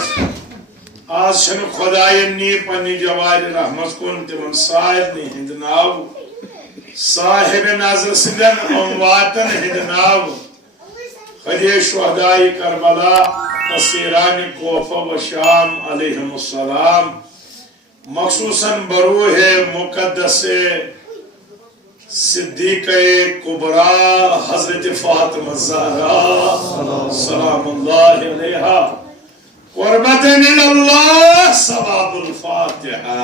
आज खुदायन नी पन्नी जवार रहमत कुन तिमन साहिबनि हिंद नाव साहिब नाजर सिदन अमवातन हिंद नाव खदे शुहदाई करबला तसीरान कोफा व शाम अलैहिमुस्सलाम मखसूसन बरूह मुकद्दस सिद्दीक़े कुबरा हजरत फातिमा ज़हरा सलामुल्लाहि अलैहा क़ुर्बतन इलल्लाह सवाबुल फातिहा।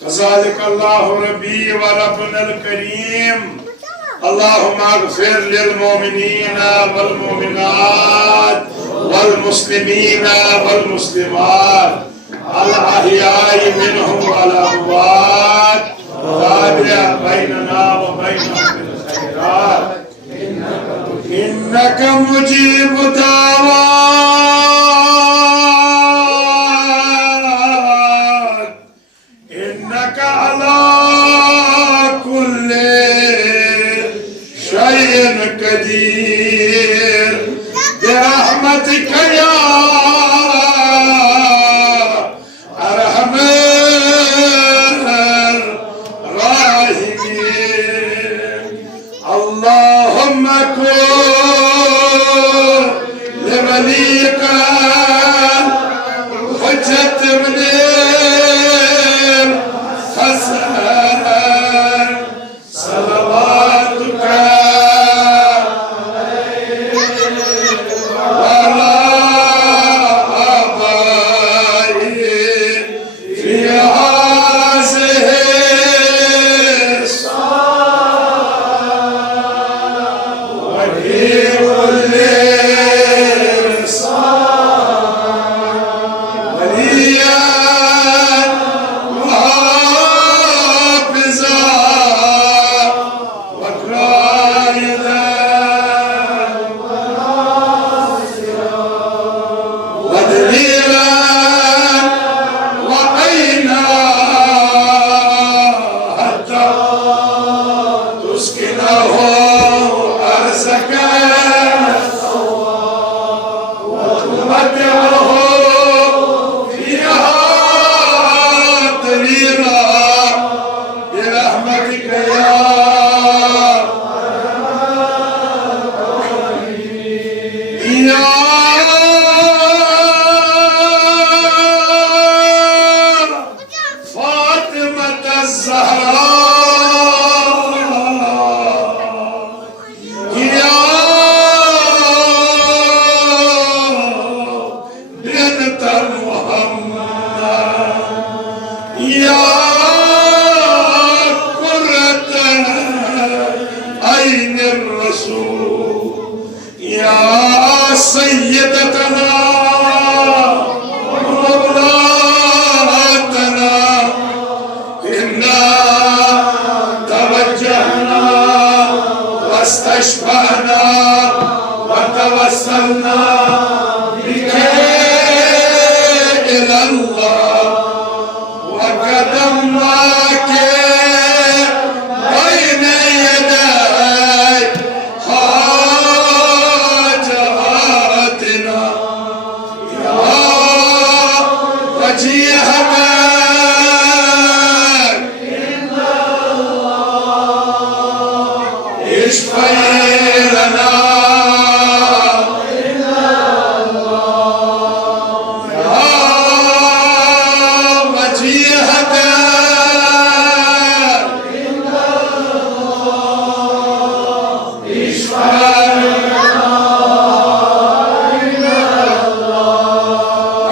कज़ालिकल्लाहु रब्बी व रब्बुनल करीम। अल्लाहुम्मा अग़फ़िर लिल मोमिनीना वल मोमिनात वल मुस्लिमीना वल मुस्लिमात अल अहयाई मिनहुम वल अमवात ताबिअ बैनना व बैनहुम बिल खैरात इन्नका मुजीबु दावात इन्नका अला कुल्लि शैइन कदीर बिरहमतिका या अरहमर राहिमीन। अल्लाहुम्मा कुन लिवलिका हुज्जत इब्ने हसन सलवातुका वला आबाई फी हाज़िहि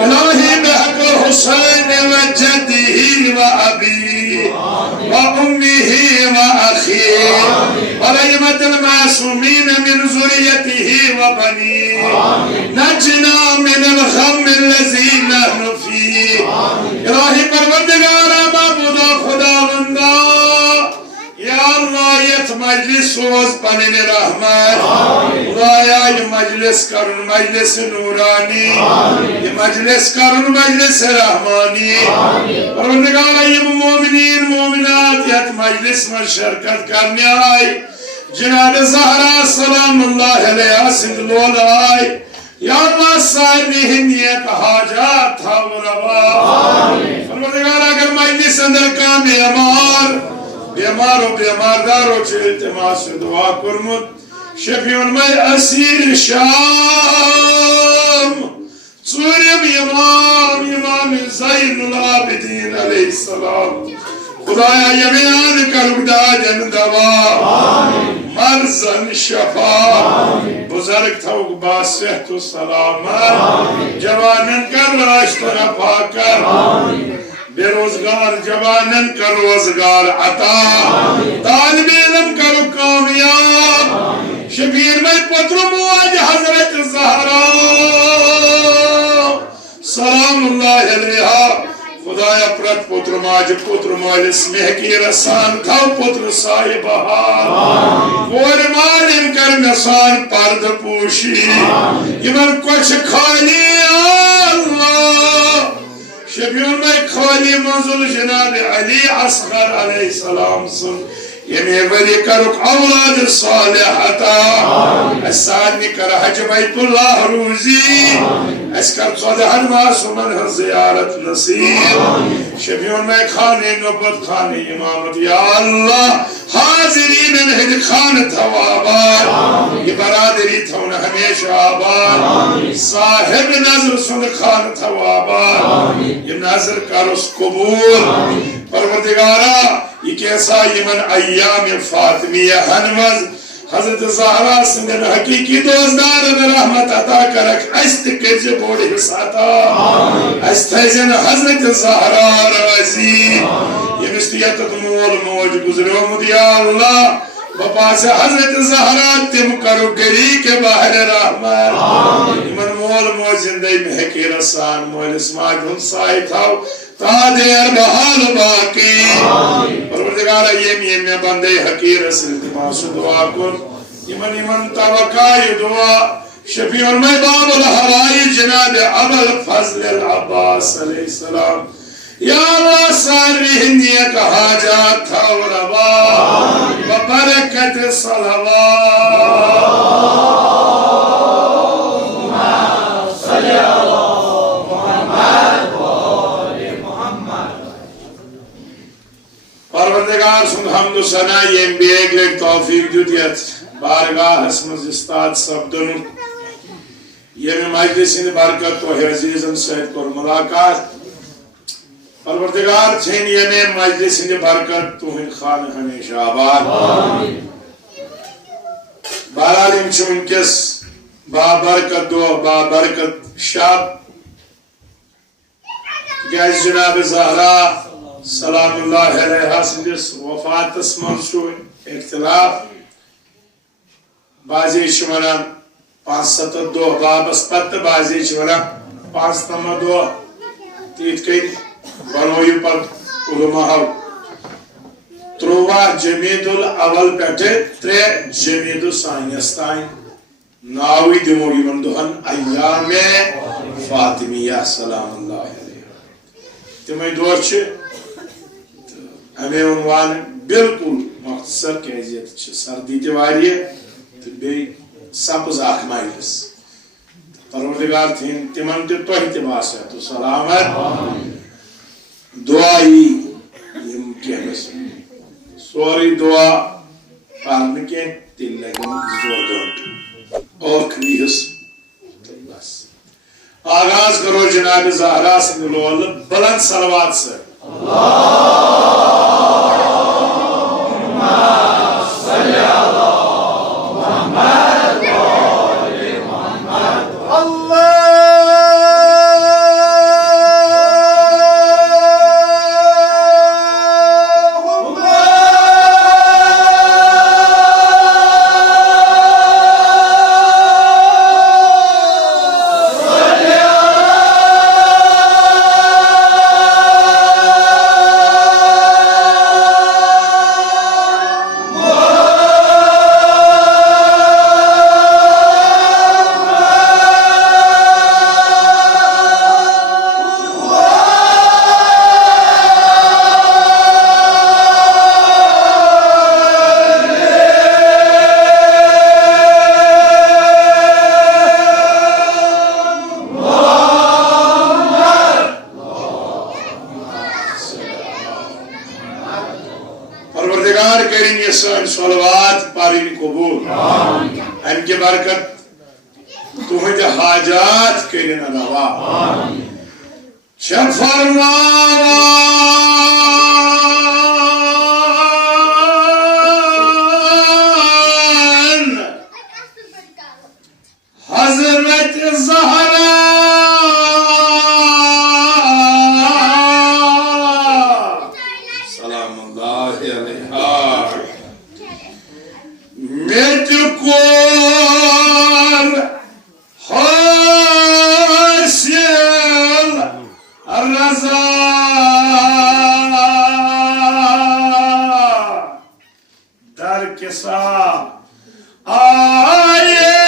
إلهي بحق الحسين وجده وأبيه وأمه وأخيه ورحمة المعصومين من ذريته وبنيه نجنا من الغم الذي نحن فيه إلهي پروردگار معبود خداوندا یا اللہ یت مجلس سوز پنن رحمت خدایا یہ مجلس کرن مجلس نورانی یہ مجلس کرن مجلس رحمانی پروردگار یہ مومنین مومنات یت مجلس میں شرکت کرنے آئی جناب زہرا سلام اللہ علیہ سند لول آئی یا اللہ سائنی ہنیت حاجات تھا روا پروردگار اگر مجلس اندر کا بیمار و بیماردارو چه التماس و دعا کرمت شفیون میں اسیر شام سوریم امام زین العابدین علیہ السلام خدایا یمیان کربدا جن دوا مرزن شفا بزرگ توق با صحت و سلامت جوانن کر راشتر پاکر बेरोजगार जवानन का रोजगार अता तालिब इल्म करो कामयाब शबीर में पुत्र मुआज हजरत ज़हरा सलामुल्लाह अलैहा खुदाया प्रत पुत्र मालिस महकी रसान था पुत्र साहिब बहार और मालिन कर नसान पर्द पोशी इमन कुछ खाली अल्लाह शफीउल में खाली मंजुल जनाब अली असगर अलैहि सलाम सुन यमे वली करुक औलाद सालिहता असादनी कर हज बैतुल्लाह रूजी अस्कर सदहन मासूमन ज़ियारत नसीब शफीउल में खाने नबत खाने इमामत या अल्लाह हाजिरीन हिद खान थवाबाद ये बरादरी थवन हमेशा आबाद साहिब नजर सुन खान थवाबाद ये नजर करुस कबूल परवरदिगारा ये कैसा यमन अय्याम फातिमिया हनमज हजरत ज़हरा सिंधन हकीकी दोस्तदार रहमत अता करक अस्त कज बोड़ हिसाता अस्तजन हजरत ज़हरा राजी ये मिस्तियत मोल मौज गुजरो मुदिया अल्लाह बापा से हजरत ज़हरा तिम करो गरी के बाहर रहमत इमन मोल मौज जिंदगी में हकी रसान मोल इस्मात हम साई थाव तादेर बहाल बाकी परवरदिगार ये में बंदे हकीर से इल्तिमास दुआ कर इमन तवक्का दुआ शफीउल में बाबुल हवाई जनाब अबुल फजल अल अब्बास अलैहि सलाम या अल्लाह सारी हिंदिया का हाजात था रवा बरकत सलवात परवरदिगार सुन हमदु सना ये बेग लेक तौफीक जुदियत बारगाह हसमज इस्ताद सबदन ये में मजलिस इन बरकत तो अजीजन सहित कर मुलाकात परवरदिगार छेन ये में मजलिस इन बरकत तो इन खान हमेशा आबाद बारालिम चुन किस बाबरकत दो बाबरकत शाब गैस जनाब ज़हरा सलामुल्लाह अलैहा सिंदिस वफात मंशू इख्तिलाफ बाजी वनान 5-7 दो बाबस पत बाजी वनान 5 दो तीत कई बनोयु पर उलमाओ 13 जमीदुल अवल पेटे 3 जमीदुल सानियस्ताइन नावी दिमो यमन दुहन अय्यामे फातिमिया सलामुल्लाह अलैहा तिमै दोर छ हमें उन्वान बिल्कुल मख्तसर कैजियत सर्दी तवारी तो बे सब्ज अख मजलिस परवरदिगार थीन तिमन तो तो सलामत दुआई यम केस सोरी दुआ पालने के तिल लगन जोर दोट और क्रियस बस आगाज करो जनाब ज़हरा से लोल बुलंद सलवात से अल्लाहुम्मा सल्ली अला मुहम्मद ये सन सलवात पारिन कबूल अनके बरकत तुहद हाजात करिन रवा फरमान हजरत ज़हरा सलामुल्लाहि अलैहा मेतकोर हासिल रज़ा दर किसा आए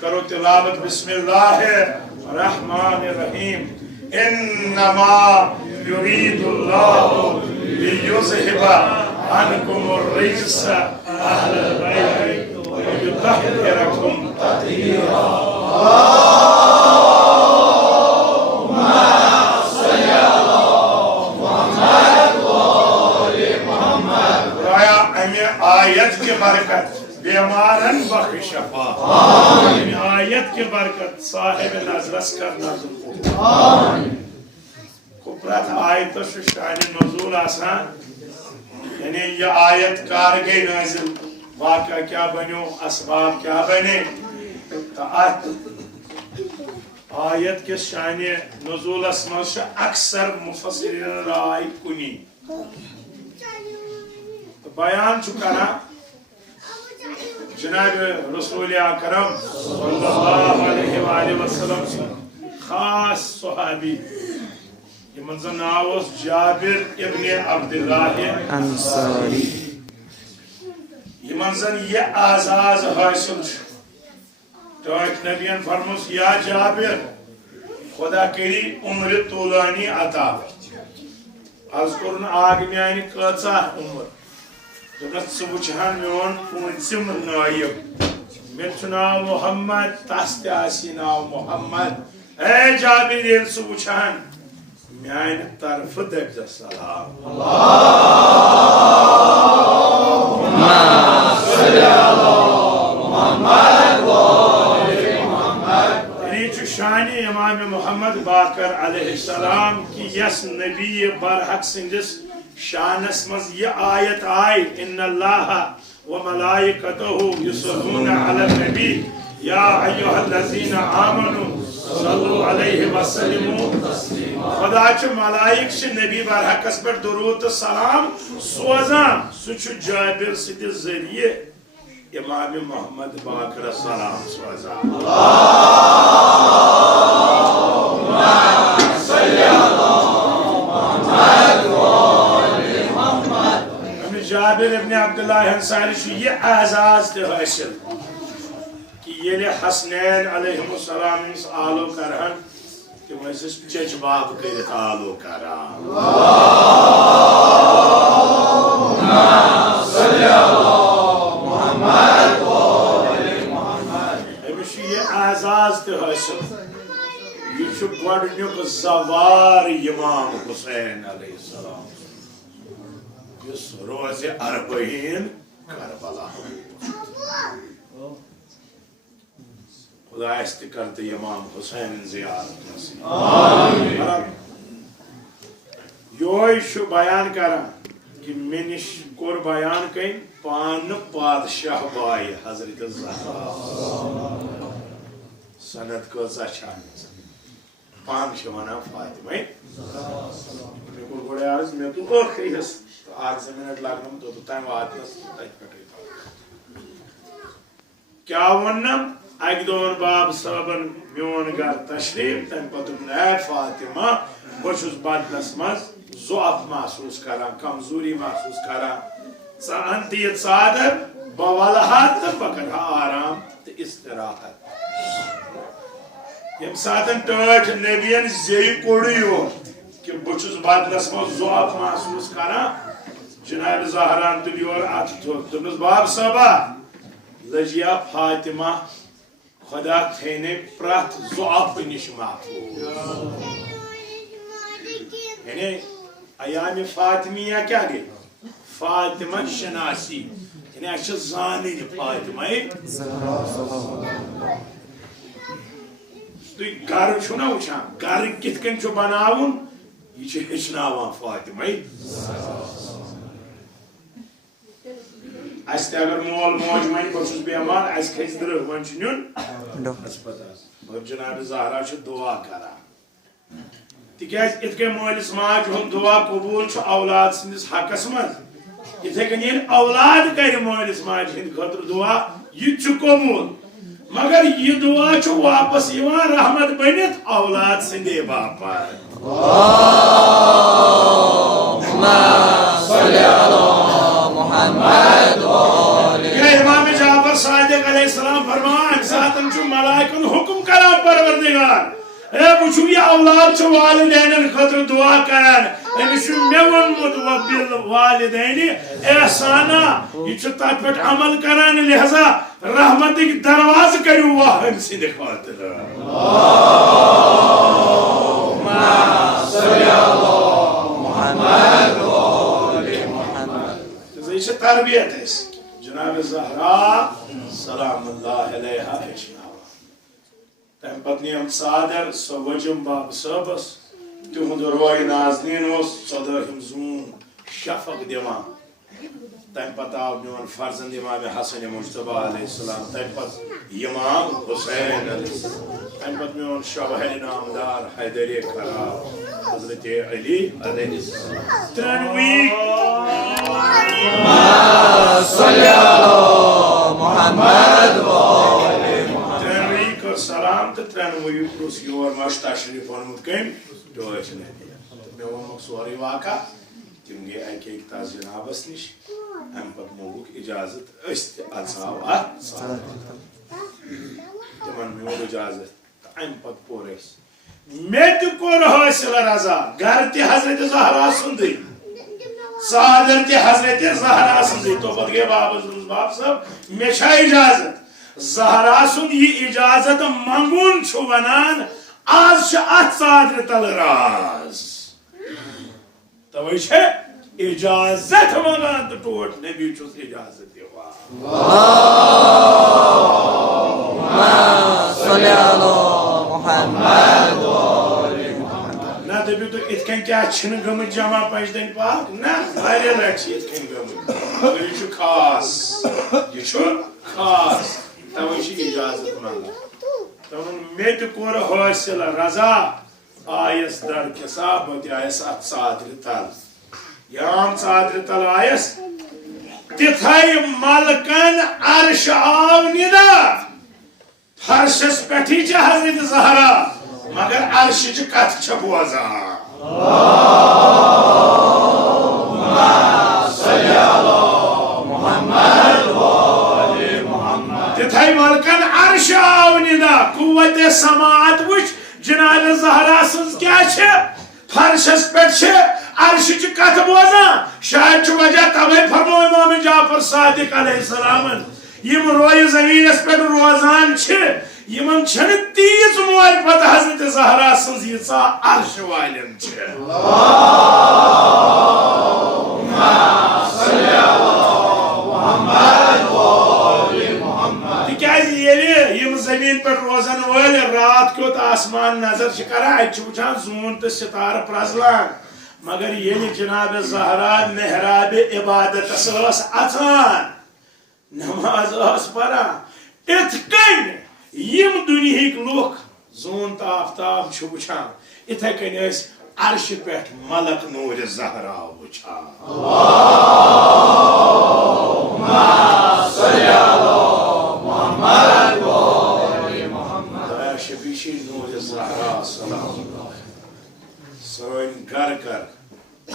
करो तिलावत बिस्मिल्लाहिर्रहमानिर्रहीम इन्नमा युरीदुल्लाहु लियुज़हिबा अन्कुमुर रिज्सा अहलल बैति व युतahhirakum तत्हीरा अल्लाहुम्मा सल्लि अला मुहम्मद व आलि मुहम्मद खुदाया अमे आयत के बरकत बेमारन बख्श शफा आमीन आयत के बरकत साहिब नजरस कर नाज़िल आमीन कुप्रत आयत शान नज़ूल आसान यानी ये आयत कार गई नाज़िल वाक़या क्या बनो असबाब क्या बने तो आयत के शान नज़ूल मज अक्सर मुफस्सिरीन राय कुनी तो बयान करा जनाब रसूल अकरम सल्लल्लाहु अलैहि वसल्लम खास सहाबी यमन जन नाव जाबिर इब्न अब्दुल्लाह अंसारी यमन जन ये आजाज हासिल तो नबियन फरमुस या जाबिर खुदा करी उम्र तूलानी अता आज कोन आग म्यान कचा उम्र जब वुचान मोन पूंचम नायब मे नाव मोहम्मद तस ते नाव मोहम्मद ए जाबिर ये सु वुछान म्यान तरफ दर्ज सलाम शान इमाम मोहम्मद बाकर अलैहिस्सलाम की यस नबी बरहक सिंदिस शानस मज ये आयत आई इन्नल्लाह व मलाइकतहु युसल्लूना अलन नबी या अय्युहल्लज़ीना आमनू सल्लु अलैहि वसल्लिमू तस्लीमा। खुदा च मलाइक च नबी बरहकस पर दुरूद तो सलाम सोजान सुच जाबिर सिद जरिए इमाम मोहम्मद बाकर सलाम सोजान। जाबिर इब्न अब्दुल्लाह अंसारी ये आजाज ते हासिल कि ये हसनैन अलैहिस्सलाम इस आलो करहन कि वैसे चचबाब कर आलो करान अमिश ये आजाज ते हासिल ये गोडनुक सवार इमाम हुसैन अलैहिस्सलाम रोज अरबईन करबला खुदा करते इमाम हुसैन जियारत यो बयान करा कि मे निश कोर बयान कई पान पादशाह बाई हजरत ज़हरा सनत कसा पान वना फातिमा गोड़े अर्ज मे तो खस 8 मिनट लगन तो तम वातनस क्या वनम अक दोन बाब साहबन मोन घर तशरीफ तम पे फातिमा बहुत बदनस मज ज़ुअफ महसूस करान कमजोरी महसूस करान तीत सादर बवलहा तो बकर आराम तो इस्तराहत यम सातन टठ नबियन जे कोड़ियो कि बहुत बदनस मज ज़ुअफ महसूस करान जनाब ज़हरान तुलियोर अथ दोपस बाब साहबा लजिया फातिमा खुदा थेने प्रथ ज़ुअफ निश महफूज यानी अयाम फातिमिया क्या गई फातिमा शनासी यानी अच्छा जानी फातिमा तुम घर छो ना वुचान घर कित कन बनावन यह हेचनावान फातिमा अगर मोल मोज वन बहुत बेमार अस खस द्रह वन नुन अस्पताल जनाब ज़हरा दुआ करान तिकाज इत मोलिस माज हम दुआ कबूल औलाद सिंदिस हकस मज इथे कन औलाद कर मोलिस माज हिंद खतर दुआ यह कबूल मगर यह दुआ वापस रहमत बनित औलाद सिंदे बापत इमाम जाफर सादिक अलैहिस्सलाम फरमान सातन मलाइकन हुक्म करा परवरदिगार ए बुझू ये औलाद वालिदैन खतर दुआ करान अमिश मे वोनमुत वबिल वालिदैन एहसाना यह तथ पे अमल करान लिहाजा रहमत दरवाज करू वाह सिंद खातिर तरबियत जनाब ज़हरा सलामुल्लाह अलैहा तम पे सादर सो वजम बाब सबस तुद रोय नाजनीन सदहम जून शफक दिवान तम पे आव मोन फर्जंद इमाम हसन मुज्तबा अलैहिस्सलाम तम पे इमाम हुसैन तम पे मोन शबहर नामदार हैदर खराब हजरत अली अलैहिस्सलाम त्रनवी सलाम तो त्रेनवे योर मश तशरीफ ओनमुत कम टोच मे वोनक सोरे वाका तिम गए अके ताज जनाबस निश अम पे मोगुक इजाजत अजाव तिमन मोग इजाजत अम पे पोर मे तोर हासिल रजा घर ते हजरत ज़हरा सुंद सादर ते हजरत ज़हरा सुंद तो पे गए बाब साहब मे इजाजत ज़हरा सुन ये इजाजत मंगुन छु वनान आज छ अथ चादर तल राज तवै छ इजाजत मंगान तो टोट नबी छुस इजाजत दिवान ना दबी तो इतकन क्या छिन गमत जमा पंचदन पाक ना वारिया लट इतकन गमत ये छु खास तवै छ इजाजत मंगान तवन मे तो कोर हासिल रजा आयस दर के साबत आयस अथ चादर तल याम चादर तल आयस तिथाई मलकन अर्श आव निदा फर्शस पेठी च हजरत ज़हरा मगर अर्श च कथ छ बोजान तिथाई मलकन अर्श आव निदा कुव्वत समात वुच जनाब ज़हरा सन्स क्या छ फर्शस पेठ छ अर्श च कथ बोजान शायद छु वजह तवे फरमो इमाम जाफर सादिक अलैहिस्सलामन यम रोय ज़मीनस पेठ रोजान छ यमन छन तीज मोर पत हजरत ज़हरा सन्स यसा अर्श वालन छ अल्लाहुम्मा सल्ली अला मुहम्मद व आले मुहम्मद तिकाज यम जमीन पर रोजन वल रात को आसमान नजर छ करा अच वुचान जून तो सितार प्रजलान मगर ये जनाब ज़हरा मेहराब इबादत अचान नमाज परा इतकन यम दुनिहिक लुक जून तो आफ्ताब वुचान इथे कन अर्श पे मलक नूर ज़हरा वुचान अल्लाहुम्मा सल्ली अला मुहम्मद व आले मुहम्मद शफीशी नूर ज़हरा सलाम सन घर कर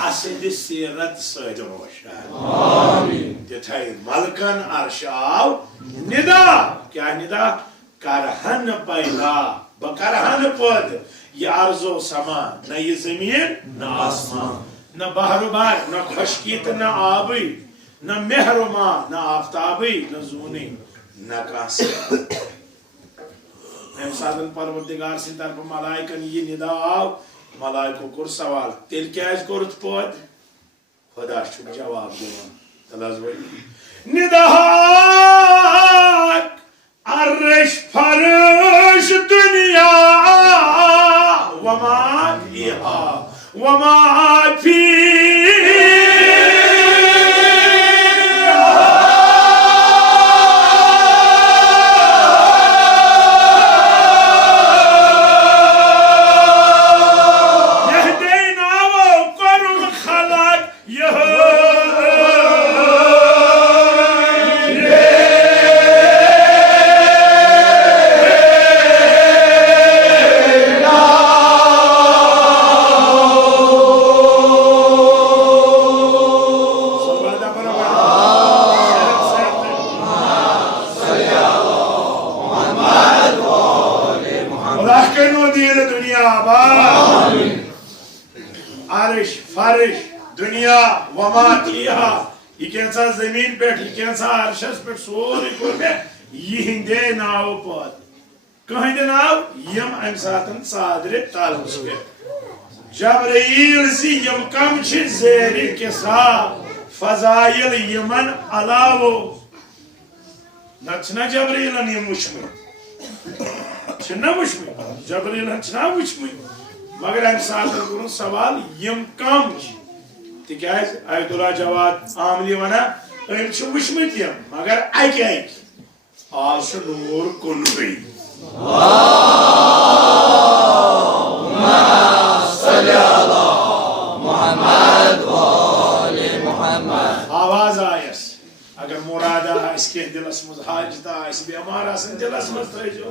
असद सीरत सद रोशन आमीन तिथाई मलकन अर्श आव निदा क्या निदा करहन पैदा बकरहन पद ये अर्जो समा न ये जमीन न आसमान न बहरुबार न खुशकी न आबी न मेहरुमा न आफ्ताबी न जूनी न कासी साधन परवरदिगार सिंद तरफ मलाइकन ये निदा आव मलाइको कुर सवाल तेल क्या कोरुत पद खुदा शुभ जवाब दिवान तलाज वही निदा अर्श फर्श दुनिया वमा फिहा वमा फी अर्श फर्श दुनिया वमा फिहा ये कैसा जमीन पे ये कैसा अर्शस पे सोरे को में यिंदे नाव पद कहीं नाव यम अम सातन सादरे तालुस पे जबरील सी यम कम छ ज़ेरी के सा फजाइल यमन अलावो नचना जबरील ने मुश्किल छना मुश्किल जबरील छना मुश्किल मगर अम सातन करुन सवाल यम कम तिकाज अब्दुल्ला जवाद आमली वना अम छु वुचमत यम मगर अकि आज नूर कुनबी अल्लाहुम्मा सल्ली अला मुहम्मद व आले मुहम्मद आवाज आयस अगर मुरादा इसके दिलस मज हाजता इस बीमार आसन दिलस मज थजो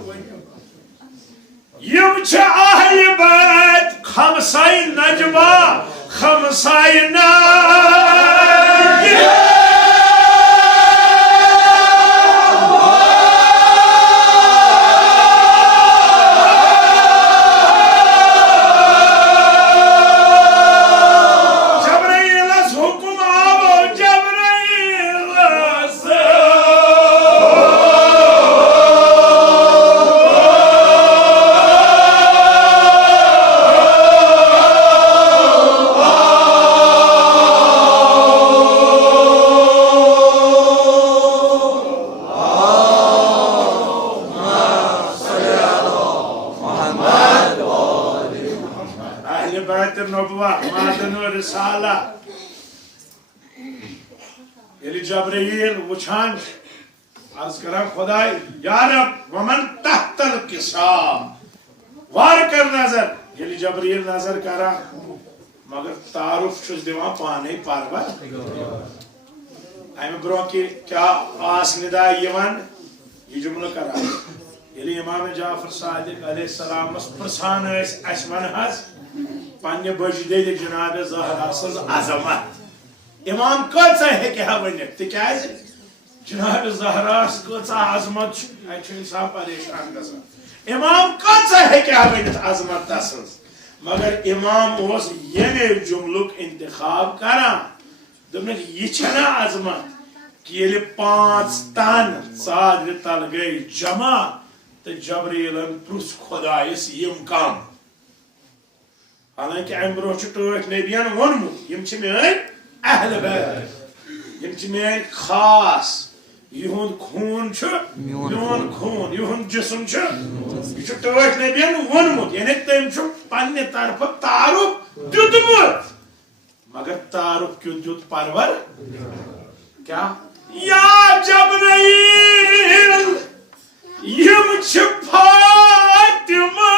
यम छ अहल बैत खमसाई नजवा खमसाई ना अहले बैत नबुवा मादन रिसाला यदि जबरील वुछान अर्ज करा खुदाय या रब वमन तहतल किसाब वार कर नजर यदि जबरील नजर करा मगर तारुफ छुस दिवान पाने पारवर अमे ब्रो कि क्या आस निदा यवन ये जुमला करा यदि इमाम जाफर सादिक अलैहिस्सलाम प्रसान अशवन हज पन्ने बजदे जनाब ज़हरा सज अजमत इमाम कसा हेके वन तिकाज जनाब ज़हरा कसा अजमत इंसान परेशान गसान इमाम कसा हेके वन अजमत तसज मगर इमाम उस ये जुमलुक इंतखाब करा दोपन यह छना अजमत कि ये 5 टन सादर तल गई जमा तो जबरीलन प्रुस खुदायस यम कम हालांकि अम ब्रो टोट नबियन वोनमुत यम मेन अहल बैत यम मेन खास युहुंद खून मियोन खून युहुंद जिस्म यह टोट नबियन वोनमुत यानी तम पन्ने तरफ तारुफ दुतमुत मगर तारुफ क्यों दुत परवर क्या या जबरील यम फातिमा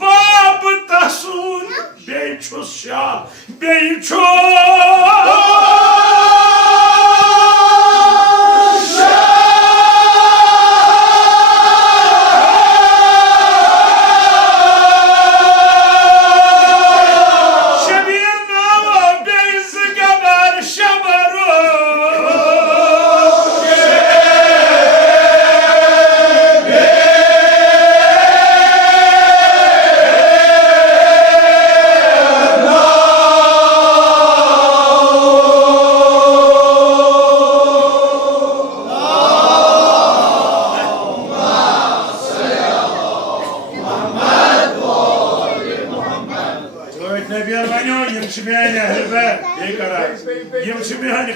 बाब तसून बेचुस शाह बेचो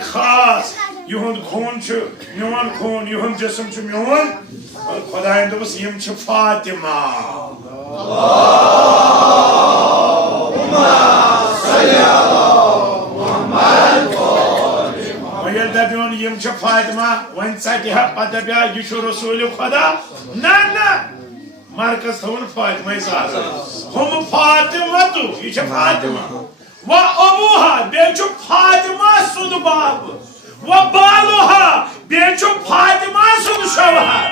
खास युहुंद खून मियोन खून युहुंद जिस्म मियोन और खुदायन दोस यम फातिमा दबियोन यम फातिमा वन सतह पता दबिया यह रसूल खुदा ना ना मरकज थवन फातिमा हम फातिमा तो यह फातिमा व अबूहा बेचु फातिमा सुद बाब व बालुहा बेचु फातिमा सुद शवहर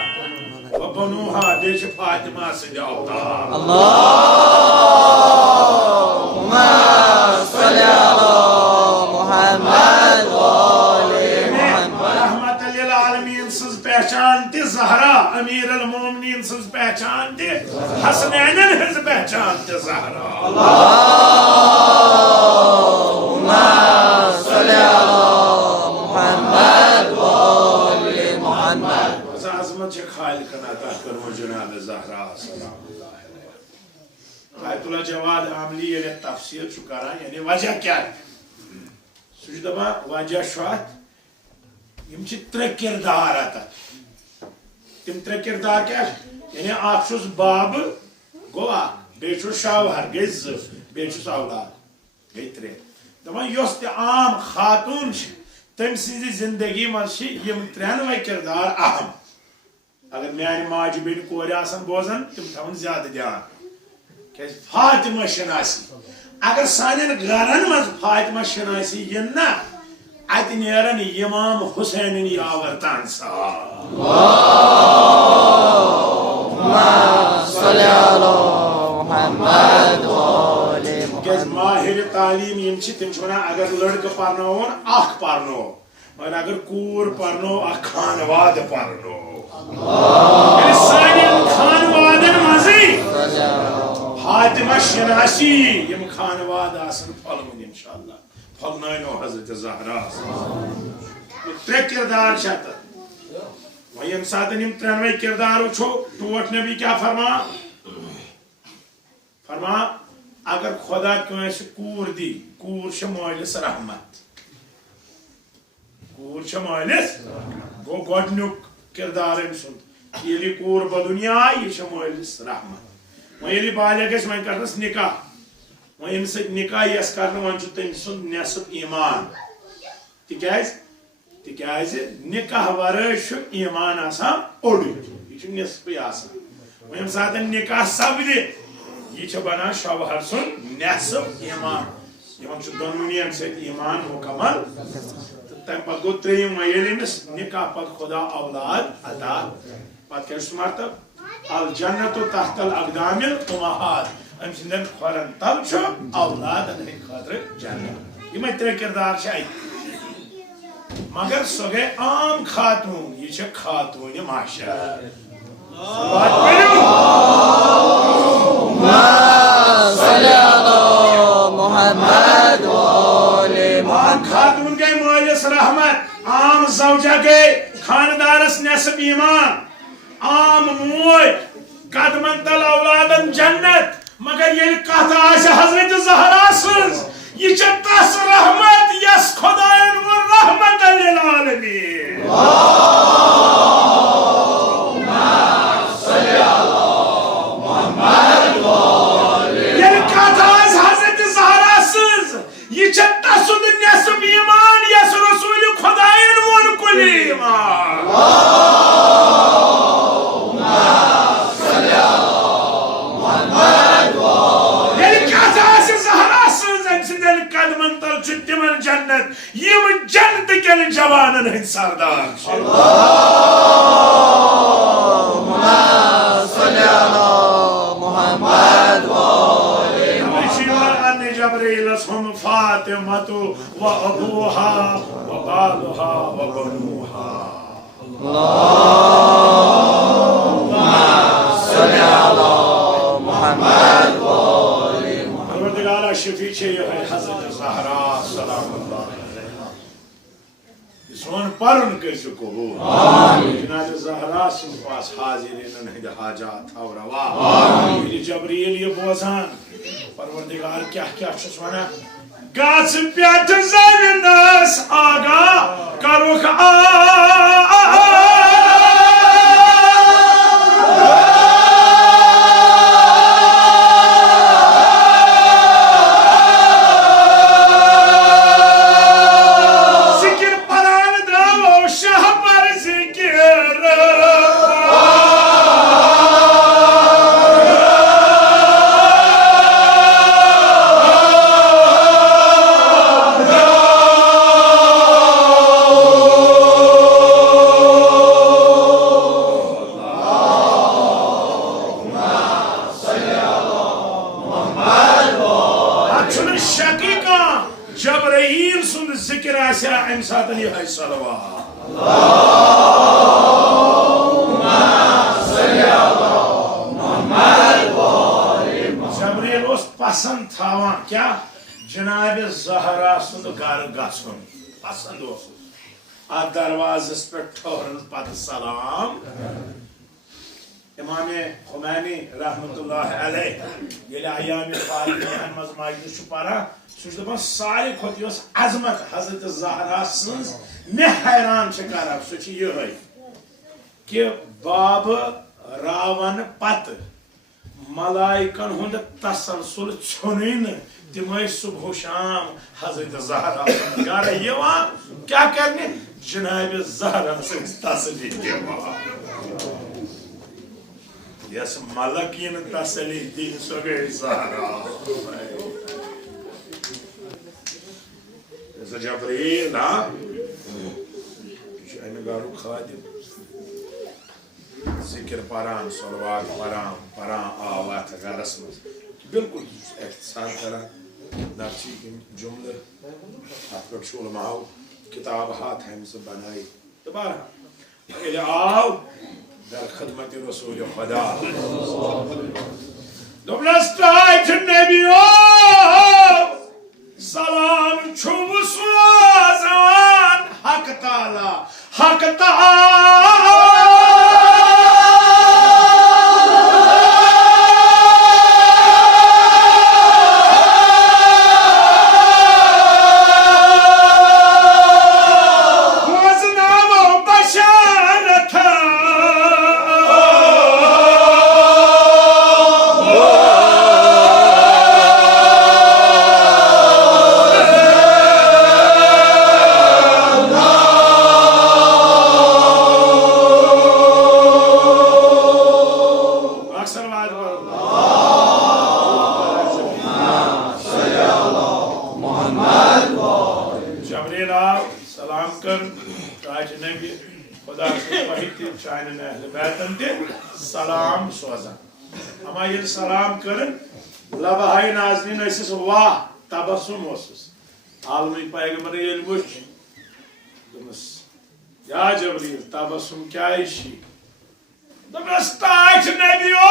व बनुहा बेचु फातिमा सुद अवतार अल्लाहुम्मा सल्ली अला मुहम्मद व आले मुहम्मद रहमतल लिल आलमीन सज पहचान ते ज़हरा अमीर अल मोमिनीन सज पहचान ते हसनैनन हज पहचान ते ज़हरा आयतुल्लाह जवाद आमली ये तफसीर करा यानी वजह क्या है सुजदबा वजह शात यम त्रे किरदार आता तिम त्रे किरदार क्या यानी आखुस बाब गोवा बेचु शावहर गई बेचु औलाद गई त्रे दपन योस ते आम खातून तम सिंजी जिंदगी मज यम त्रेनवे किरदार अहम अगर म्यान माज बेन कोर बोजान तिम थवन ज्यादा ध्यान क्या फातिमा शनासी अगर सानिन घरन मज फातिमा शनासी यन ना अत नेरन इमाम हुसैन यावर तानसा माहिर तालीम यम तिम अगर लड़का पर्नोन अख पर्नो मगर अगर कूर पर्नो अख खानवाद पर्नो खानवादन मजी फातिमा शनासी यम खानवाद आसन फलमुन इंशाअल्लाह फलनाइनो हजरत ज़हरा त्रे किरदार छत वयम सातन यम त्रेनवे किरदार उछो टोट नबी क्या फरमा अगर खुदा कंस कूर दी कूर मालिस रहमत कूर मालिस गो गोडनुक किरदार सुन ये कूर बदुनिया यह मालिस रहमत वह बालिग वन करनस निकाह वो यम सत निकाह यस करने वन तम सुन नेसफ ईमान तिकाज निकाह वरे ईमान आसान ओड यह निसफ वो यम सात निकाह सपद यह बना शौहर सुन नेसफ ईमान यमन दोनोनी अम ईमान मुकम्मल तम पे गो त्रेम वमिस निकाह पे खुदा औलाद अता पे क्या मतलब अल जन्नत तहतल अकदामिल उम्महात अम सिंदन खोरन तल औलाद खतर जन्नत यम त्रे किरदार मगर सो गए आम खातून यह खातून माशर खातून गए मोलिस रहमत आम जौजा गए खानदारस नेसफ ईमान आम मोज कदमन तल औलादन जन्नत मगर ये कथ हजरत ज़हरा सज यह तस रहमत यस खुदायन वो रहमत लिल आलमीन ये कथ हजरत ज़हरा सज यह तसुद नेसफ ईमान यस रसूल खुदायन वो कुल ईमान तिमन जन्नत यम जन्नत कल जवानन हंद सरदार जबरीलस हम फातिमतु व अबूहा व बालुहा व बनुहा शफी हजरत ज़हरा सलामुल्लाह सोन परन कर जनाब ज़हरा सिंह पास हाजिरीन हंद हाजात थव रवा जबरील ये बोजान परवरदिगार क्या क्या वन गस पे जमीनस आगा करुख जबरील सुन जिक्र अम सात यह जबरील पसंद था क्या जनाब ज़हरा सुंद घर गसन पसंद अत दरवाजस पे ठहरन पत सलाम इमाम खुमैनी रहमतुल्लाह अलैह ये अयाम फातिहा मज माजिद पढ़ा सह सारे खुद अजमत हजरत ज़हरा सज मे हैरान कर सह ये कि बाब रावन पत मलाइकन हुंद तसलसल छुन तम सुबह शाम हजरत ज़हरा घर क्या करने जनाब ज़हरा तसली यस मलक तसली दिन सो गई ज़हरा जबरील अमे घर खादिम जिक्र परान सलवात परान आव अत गरस मज बिल्कुल एहतसाब करान नफसी जुमल अत पे उलमाओ किताब हाथ हम बनाई तो बहरहाल आव दर खदमत रसूल खुदा दोपनस ताज नबियो सलाम छुब सोजान हक ताला जबरील आओ सलाम कर ताज नबी खुदा से शान अहल बैतन ते सलाम सोजान अमा ये सलाम कर लबहाई नाज़रीन ऐसिस वाह तबस्सुम ओसुस आलमी पैगंबर ये वुच दमस या जबरील तबस्सुम क्या इशी दमस ताज नबी ओ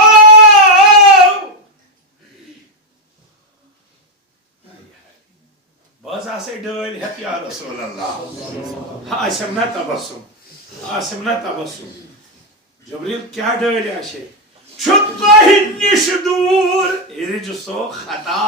बस आसे डल है या रसूल अल्लाह आसम ना तबस्सुम जबरील क्या डल आशे छुत्तहि निश दूर इरजुसो खता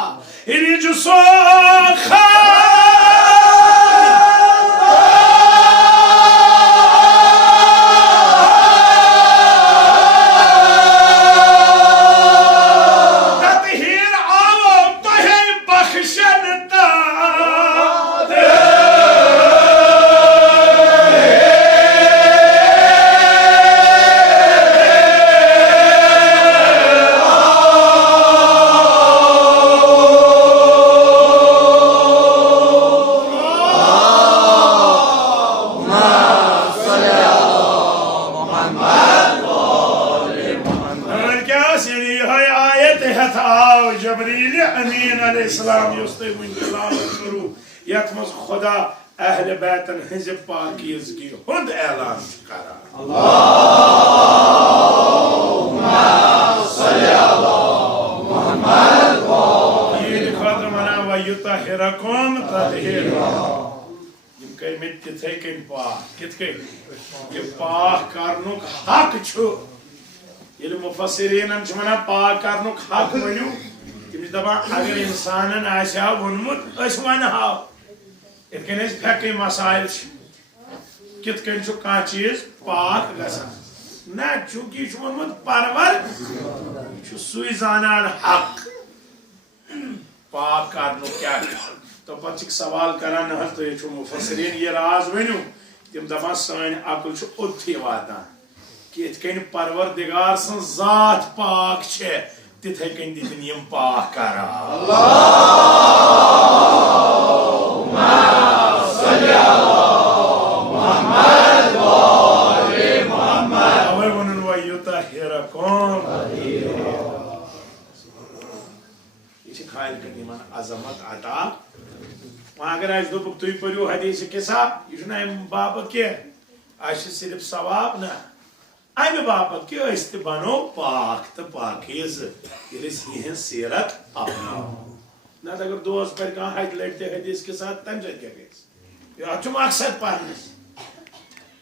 यथ मज खुदा अहल बैतन हज पाकीज़गी हुंद ऐलान करा अल्लाहुम्मा सल्ली अला मुहम्मद ये खातर मना व युतहिरकुम तदहीरा यम कई में तिथे कन पाक कित कई ये पाक करनुक हक छु ये मुफस्सिरीन छ मना पाक करनुक हक वनु तिम दबा अगर इंसानन आशा वनमुत अस वनहाव इतकन फेक मसाइल कित कन का चीज पाक गसान ना चूंकि वोनमुत परवर सुई जानान हक पाक करनु क्या तो पत सवाल करान न तो मुफस्सिरीन ये राज वनु तिम दपा सन अकल ओथी वातान कि इतकन परवरदिगार सन जात पाक छे तिथे कन दितन यम पाक करा अल्लाहुम्मा सल्ली अला मुहम्मद व आले मुहम्मद अवे वनन व युतहिरकुम ये खाइल कनी मन अजमत अता अगर आज दोपक तुई पढ़ो हदीस किसा ये ना बाबत के आज सिर्फ सवाब ना अमे बापत कि बनो पाक तो पाकीज़ ये सीरत अपनाओ ना अगर दोस्त पर कहाँ हज लड़ते हदीस के साथ तम क्या गई मकसद पढ़नस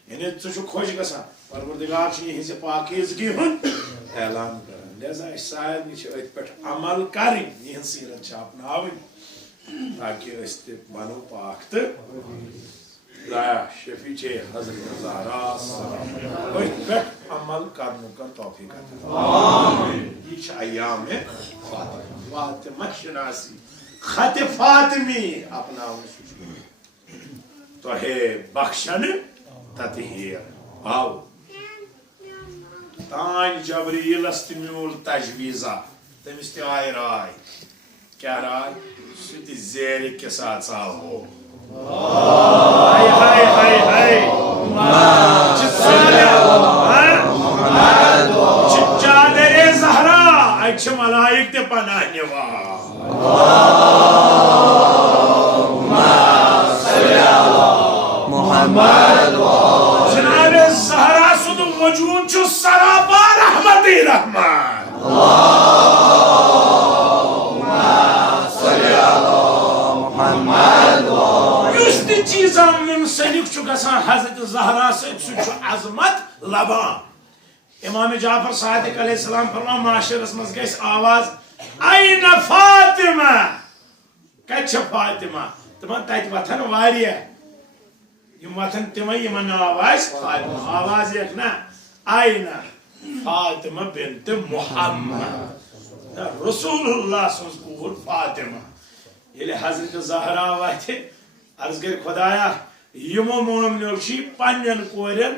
यानी चु खुश गसान परवरदिगार यह पाकीज़गी हुंद ऐलान कर लिहाजा सारे नश पे अमल कर सीरत अपनाव ताकि बनो पाक तो शफी हजरत ज़हरा पे अमल करने का तौफीक ये अय्याम फातिमा शनासी खत फातिमी अपना तो हे बख्शन ततहीर आओ तान जबरीलस म्यूल तजवीज़ा तमिस आय राय क्या राय सह ज़ेर के साथ हो हाय हाय हाय हाय चादरे ज़हरा अच्छे मलाइक ते पनाह निवास जनाबे ज़हरा सुद वजूद छु सरापा रहमत रहमान चीज़ा मुंसलिक गसान हजरत ज़हरा से अजमत लबान इमाम जाफर सादिक अलैहिस्सलाम फरमा माशरस मज गस आवाज आइन फातिमा कछ फातिमा तमन तत वथन वारिया यम वथन तिम यमन आवाज फातिमा आवाज एक ना आइन फातिमा बिन्त मुहम्मद रसूलुल्लाह सल्लल्लाहु फातिमा ये हजरत ज़हरा वाथे अर्ज कर खुदाया यमो मोमिनो पन्न कोरन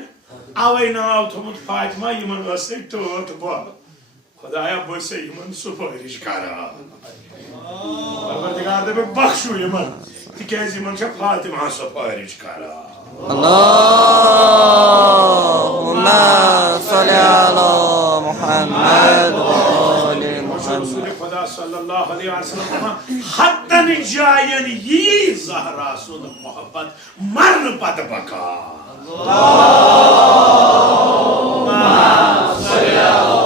अवे नाव थोमुत फातिमा यमन टोट बह खुदाया बस यमन सुपारिश करा परवरदिगार दे बख्शु यमन तिकेज यमन छ फातिमा सुपारिश करा अल्लाहुम्मा सल्ली अला मुहम्मद व आले मुहम्मद खुदा सल्लल्लाहु अलैहि वसल्लम हत्तन जायन यी ज़हरा सुन मोहब्बत मरन पत बका अल्लाहुम्मा सल्ली अला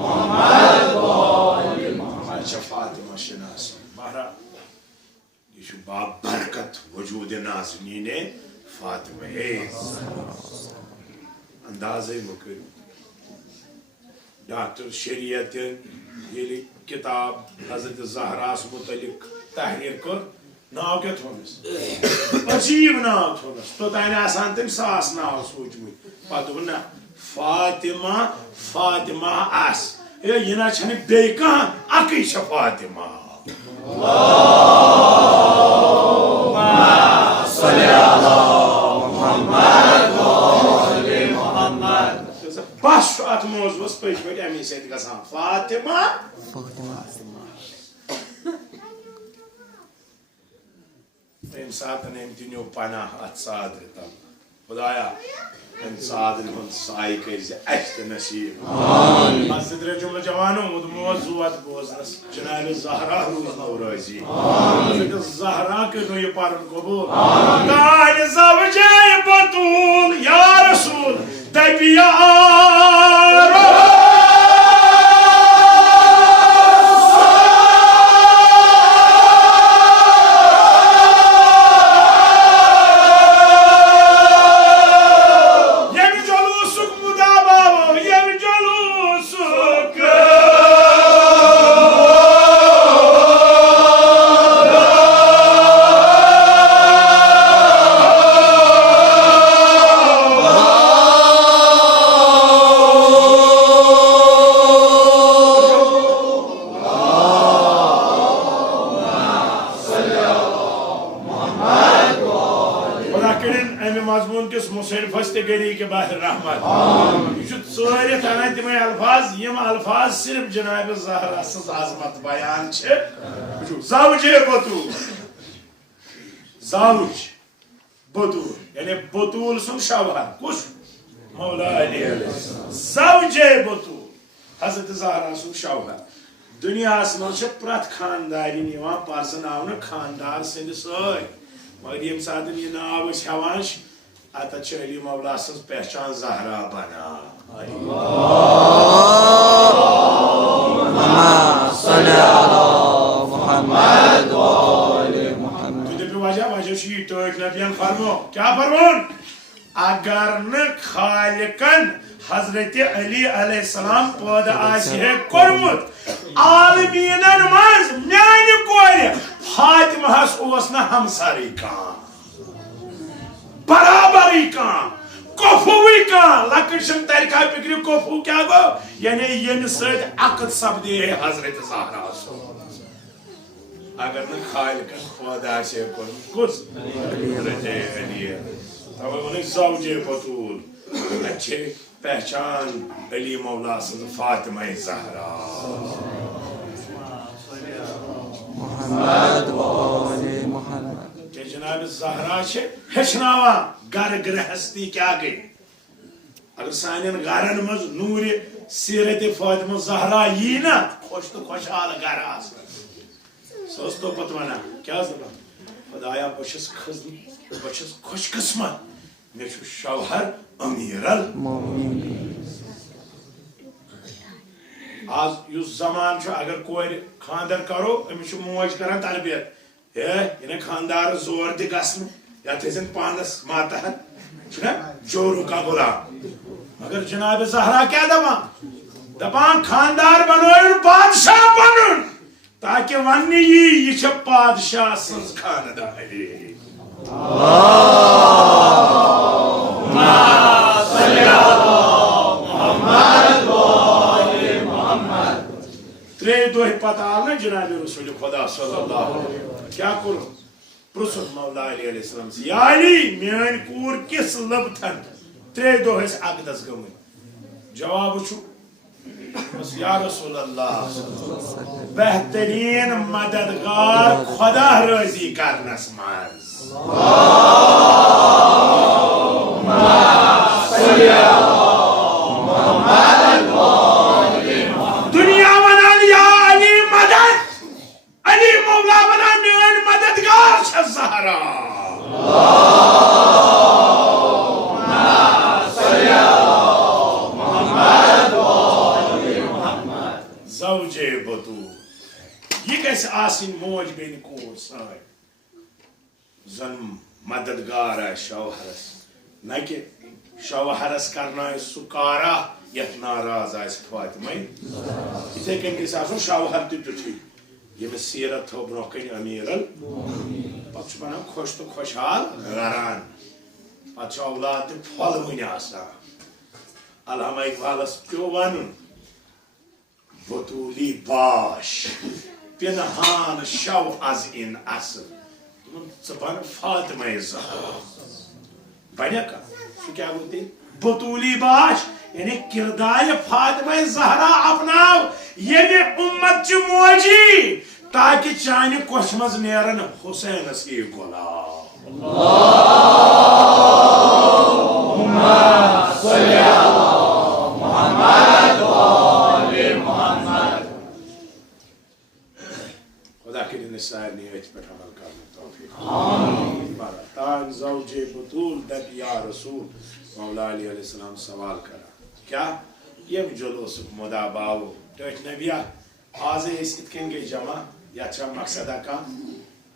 मुहम्मद व आले मुहम्मद फातिमा शनास महरा ये शु बाबरकत वजूद नाज़नीने फातिमा है अंदाज़े मुकर डॉक्टर शरीयत ये किताब हजरत ज़हरास मुतलिक तहरीर कर नाव क्या थोनस अजीब नाव थोनस तो ताने आसान तम सास नाव सोचमुत पत ना फातिमा फातिमा आस ये ना छने बे कहां अकी छ फातिमा अल्लाहुम्मा सल्ली अला मुहम्मद व आले मुहम्मद बस at मौजूस पे अमी सत गसान फातिमा इन सातन इन दिनो पनाह अत सादर तम खुदाया इन सादर हुन साई कर अश्त नसीब आमीन मस्जिद जुमल जवानो मुद मौजूद बोजनस जनाब ज़हरा रूज नौरोजी आमीन ज़हरा के नो ये पारन कबूल आमीन कान ज़वजे बतूल या रसूल तबिया अल्फाज सिर्फ जनाब ज़हरा सज आजमत बयान छे ज़ौजे बतूल ज़ौज बतूल यानी बतूल सुन शौहर कुछ मौला अली ज़ौजे बतूल हज़रत ज़हरा सुन शौहर दुनिया में प्रत खानदारी निवान पर्सनावन खानदार सिंद सर मगर यम सात यह नाव हेवान अत अली मौला सज पहचान ज़हरा बना क्या फरमान अगर न खालिकन हजरत अली अलैहिस्सलाम पैदा आसिहे कोरमुत आलमीनन मज म्यानि कोरे फातिमाहस ओस न हमसारी का बराबरी का कोफुवी का लकशन तरीका पिक्री कोफु क्या गो यानी यम सद अकद सब्दे हजरत ज़हरा अगर न खालिकन पैदा आसिहे कोरमुत कुछ हजरत अली तब उन्हें ज़ौजे बतूल अच्छे पहचान अली मौला सद फातिमा ज़हरा मुहम्मद व आले मुहम्मद के जनाब ज़हरा छे हेचनावा घर गृहस्थी क्या गई अगर सानिन घरन मज नूर सीरत फातिमा ज़हरा यी ना खुश तो खुशहाल घर आस सोस तो पत वना क्या ज़बान खुदाया बशस खुश किस्मत मे शौहर अमीरल मोमिनीन आज युस जमान अगर कोर खानदार करो अमिस मोज कर तरबियत ये खानदार जोर दि गसन या पानस मातहत जोरू का गुलाम मगर जनाब ज़हरा क्या दपान खानदार बनो बादशाह बनुन ताकि वन यह बादशाह सज खानदारी त्रे दो पता आल ना जनाब रसूल खुदा सल्लल्लाहु अलैहि वसल्लम क्या करो प्रुसुन मौला अलैहि सलाम से या अली मेन कूर किस लबथन त्रे दो अकदस गम जवाब छु या रसूल अल्लाह बेहतरीन मददगार खुदा राजी करनस मज दुनिया वनान या अली मदद अली मौला वनान मेन मददगार छ ज़हरा ज़ौजे बतूल ये गैस आसिन मोज बेन कोर साय जन मददगार है शौहरस न कि शौहरस करना है सुकारा यथ नाराज आस फातिमा इथे कन के सासो शौहर तुठी ये में सीरत हो ब्रोकन अमीरल पछ बना खुश तो खुशहाल गरान पछ औलाद फल मुनि आसा अलहमा इकबालस क्यों वन बतूली बाश पिनहान शव az in asl ज़बान फातिमा ज़हरा बने का क्या बोलते बतूली बाश यानी किरदार फातिमा ज़हरा अपनाव ये उम्मत च मोजी ताकि चाने कोश मज नेरन हुसैन की गुलाम अल्लाहुम्मा सल्ली अला मुहम्मद व आले मुहम्मद खुदा के निसार नियत पर अमल करने तौफीक आमीन तान ज़ौजे बतूल दब या रसूल मौला अली अलैहिस्सलाम सवाल करा क्या ये जुलूस मुदाबाव टच नबिया आज इस इतकन के जमा या अच्छा मकसदा का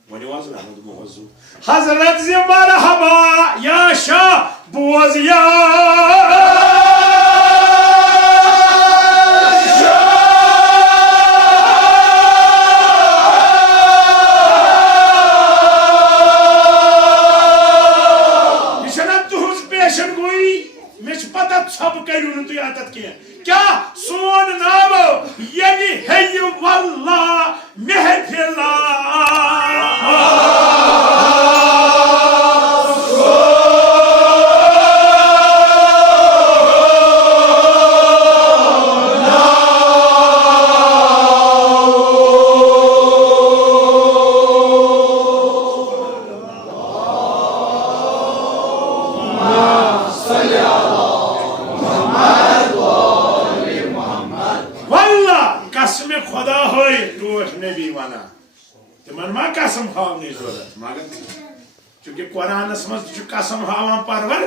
वनिवाज रहमत मोहजू हजरत जी मरहबा या शाह बुवजिया सब करू न तु आदत के क्या सोन नाम यदि है वल्ला महफिला चूंकि कुरान कसम हावान परवर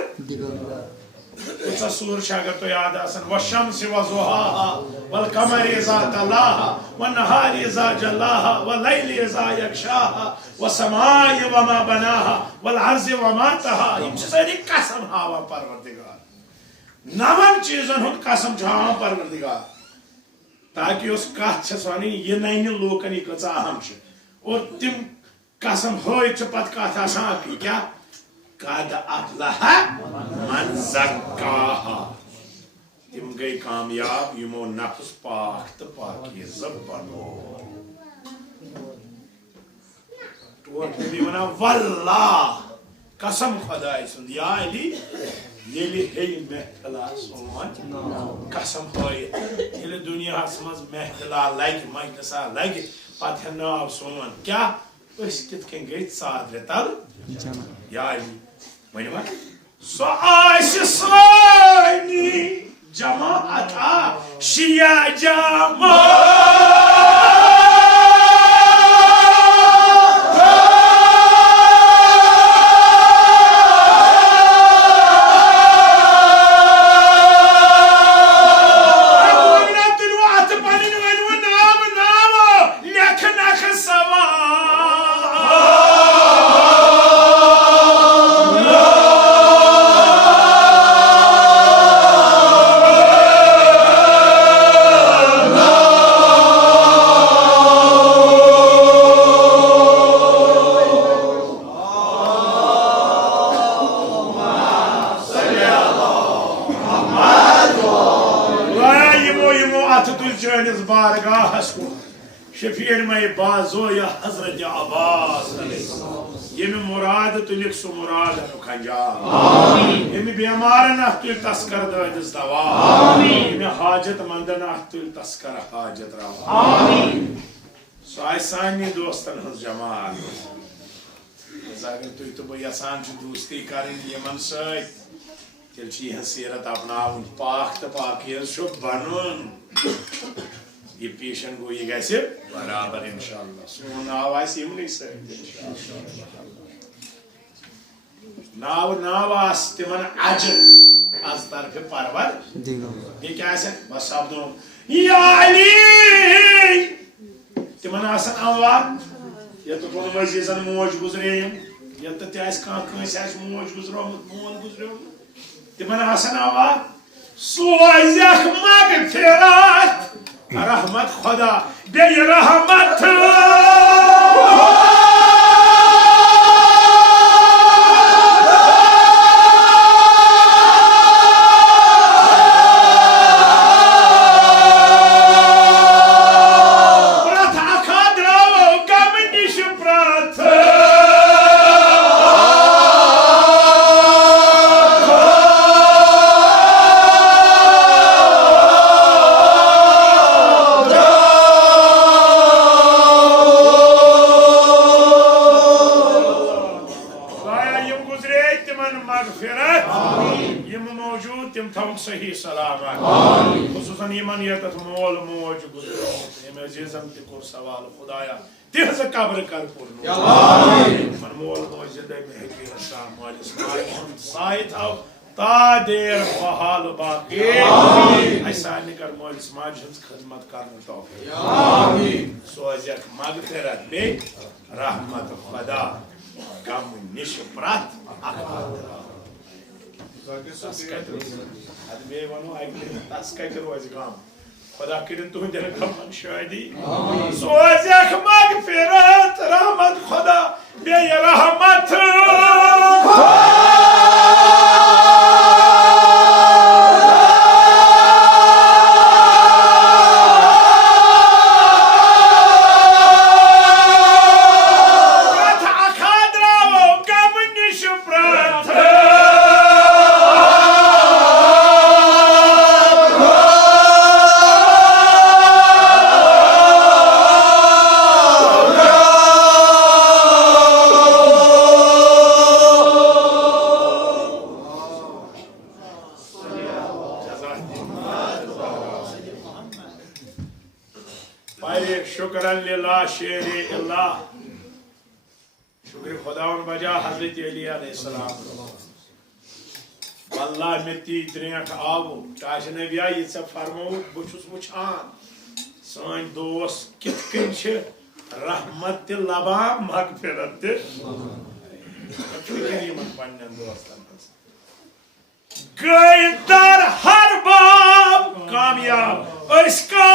सूर अगर तो याद वशम्स वज़ुहाहा वल कमरि इज़ा तलाहा वन नहारि इज़ा जल्लाहा वल लैलि इज़ा यग़शाहा वस्समाइ वमा बनाहा वल अर्ज़ि वमा तहा यम सारी कसम हावान परवरदिगार नवन चीजन हुंद कसम हावान परवरदिगार ताकि उस कथ वन यह नन लूकन यह कचा अहम और तिम कसम होय पत कथ क्या कद अफ़लह मन ज़क्काहा तिम गई कामयाब यमो नफ्स पाक तो पाकीज़ बनो टोट नबी वना वल्लाह कसम खुदाय सुंद या अली येली हे महफिला सोन कसम होय येली दुनिया मज महफिला लग मजलिसा लग पत नाव सोन क्या कित कन गई सादर तल या अली वनिवा सो आशिसानी जमाअत शिया शफीर में बाजो या हजरत अब्बास यम मुराद तुलिक सु मुराद अंजाम यम बेमार तुल तस्कर दस दवा यम हाजत मंदन तुल तस्कर हाजत रवा सो सानी दोस्तन हज जमात अगर तुम तो यसान दोस्ती कर तेल सीरत अपनावन पाक तो पाकिज बन ये पेशन गो यह ग बराबर इंशाअल्लाह सोन नाव आमन नाव तिमन अज आज तरफ परवर बस सपदो तिमन अवाद ये तो मजीजन मोज गुजरे ये तो मोज गुजरोमुत मोन गुजरो तिमन आवाद सोजक मगफिरत रहमत खुदा बे रहमत सही सलामत खुसूसन यमन यतत मोल मोज गुजरो यम अजीजम तिकुर सवाल खुदाया तिहज कब्र कर पुरनो मन मोल मोज जिंदगी में हकीर शाम वालिस साई थाव ता देर बहाल बाकी ऐसा निकर मोलिस माज हंस खिदमत करने तौफीक आमीन सोजक मगफिरत बे रहमत खुदा गम निश प्रत अखबार खुदा कर तुहंदन गमन शादी सोजक मगफिरत रहमत खुदा बे रहमत शुक्र खुदावन बजा हजरत अली अलैहिस्सलाम वल्लाह में ती द्रेंट आवो ताश नबिया ये फरमो बुछुस वुछान सान दोस कित कन छ रहमत ते लबा मगफिरत ते यमन पन्नन दोस्तन गए दर हर बाब कामयाब इसका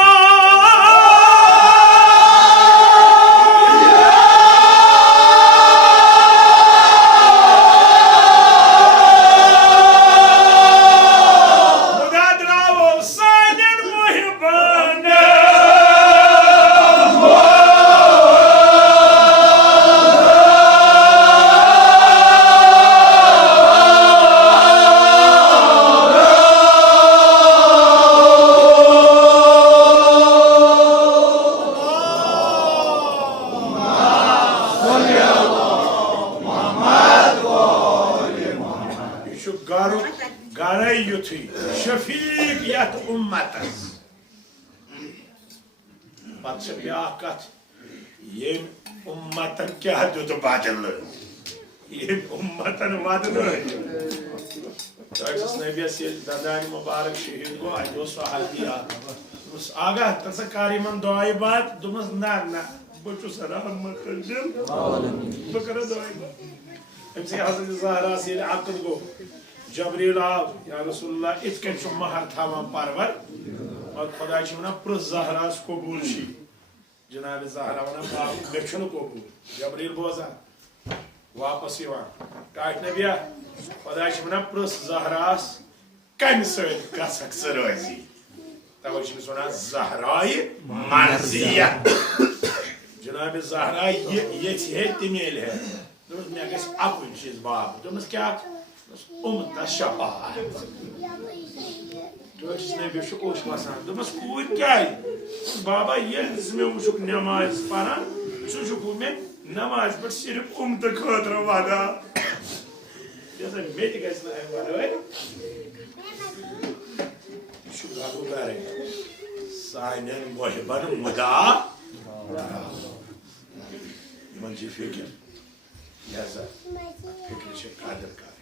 शफीक यत उम्मतस पत ब्या कथ ये उम्मतन क्या दुत बादल ये उम्मतन वादन ताकि नबी से ददानी मुबारक शहीद को आज वो सहाबिया उस आगा तसकारी मन दुआई बात दुमस ना बचो रहमत दिल बकर दुआई बात हमसे हजरत ज़हरा से अक़द गो जबरील आव या रसूलुल्लाह इतकन छ महर थावान परवर और खुदा छ वना प्र ज़हरा कबूल छी जनाब ज़हरा वना बाप गछन कबूल जबरील बोजा वापस यवान काट नबिया खुदा छ वना प्र ज़हरा कम सद कसक सरोजी तव छ वना ज़हराए मर्जिया जनाब ज़हरा ये मिल है मे गस अकुन चीज बाप दोनस क्या शफा नबी ओश वसान दोनस कूद क्या बाबा ये मे वुक नमाज पान सह मे नमाज पे सिर्फ खतर वदा मे गर सान मोहबन मुदा मन फिक्र लिहाजा फिक्र कदर कर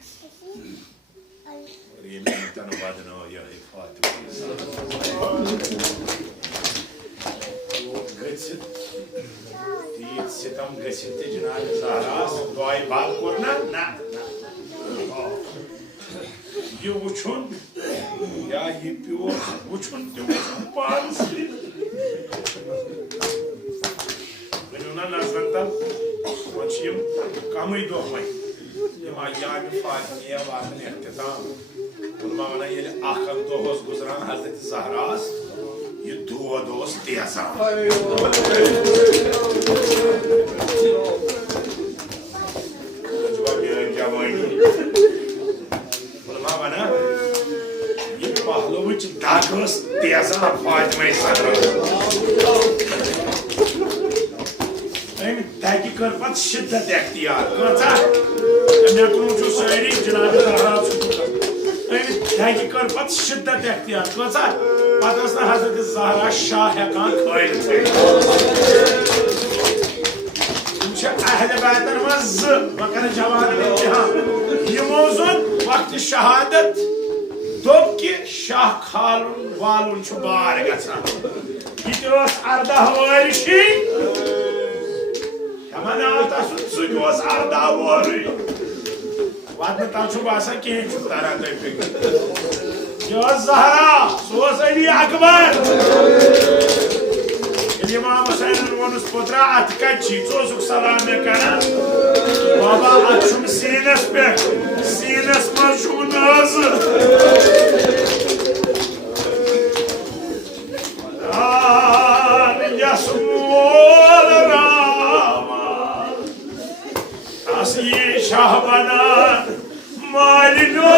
और ये तन वदनो यह तीत सितम गसित जनाब ज़हरास दुआ बात कोरना ना ये वुचुन या ये प्योर वुचुन तो पांच वनुना नजरता वचिम कमई दोहमई ये याम फातिया वातन इख्तिताम उलमा वना ये आखर दोहस गुजरान हजरत ज़हरास ये दुआ दोस्त तेजा उलमा वना ये पहलुच दागस तेजा फातिमा ज़हरा ताकि कर पत शिद्दत इख्तियार कचा मे कुछ सारी जनाब ज़हरा ताकि कर पत शिद्दत इख्तियार कचा पता हजरत ज़हरा शाह हेकान खैल अहल बैतन मज वकर जवान इम्तिहान ये मौजूद वक्त शहादत दोप कि शाह खालुन वालुन बार गसान ये अर्दा वारिशी हमारे सह अर्दा वोरी वाद तम बासा कहें तारा तुम फिक्र यह ज़हरा सह अली अकबर इमाम हुसैन वोनस पुत्रा अत कची सलाम कर बाबा अत सीनस पे सीनस मज नज शाह बना मालिनो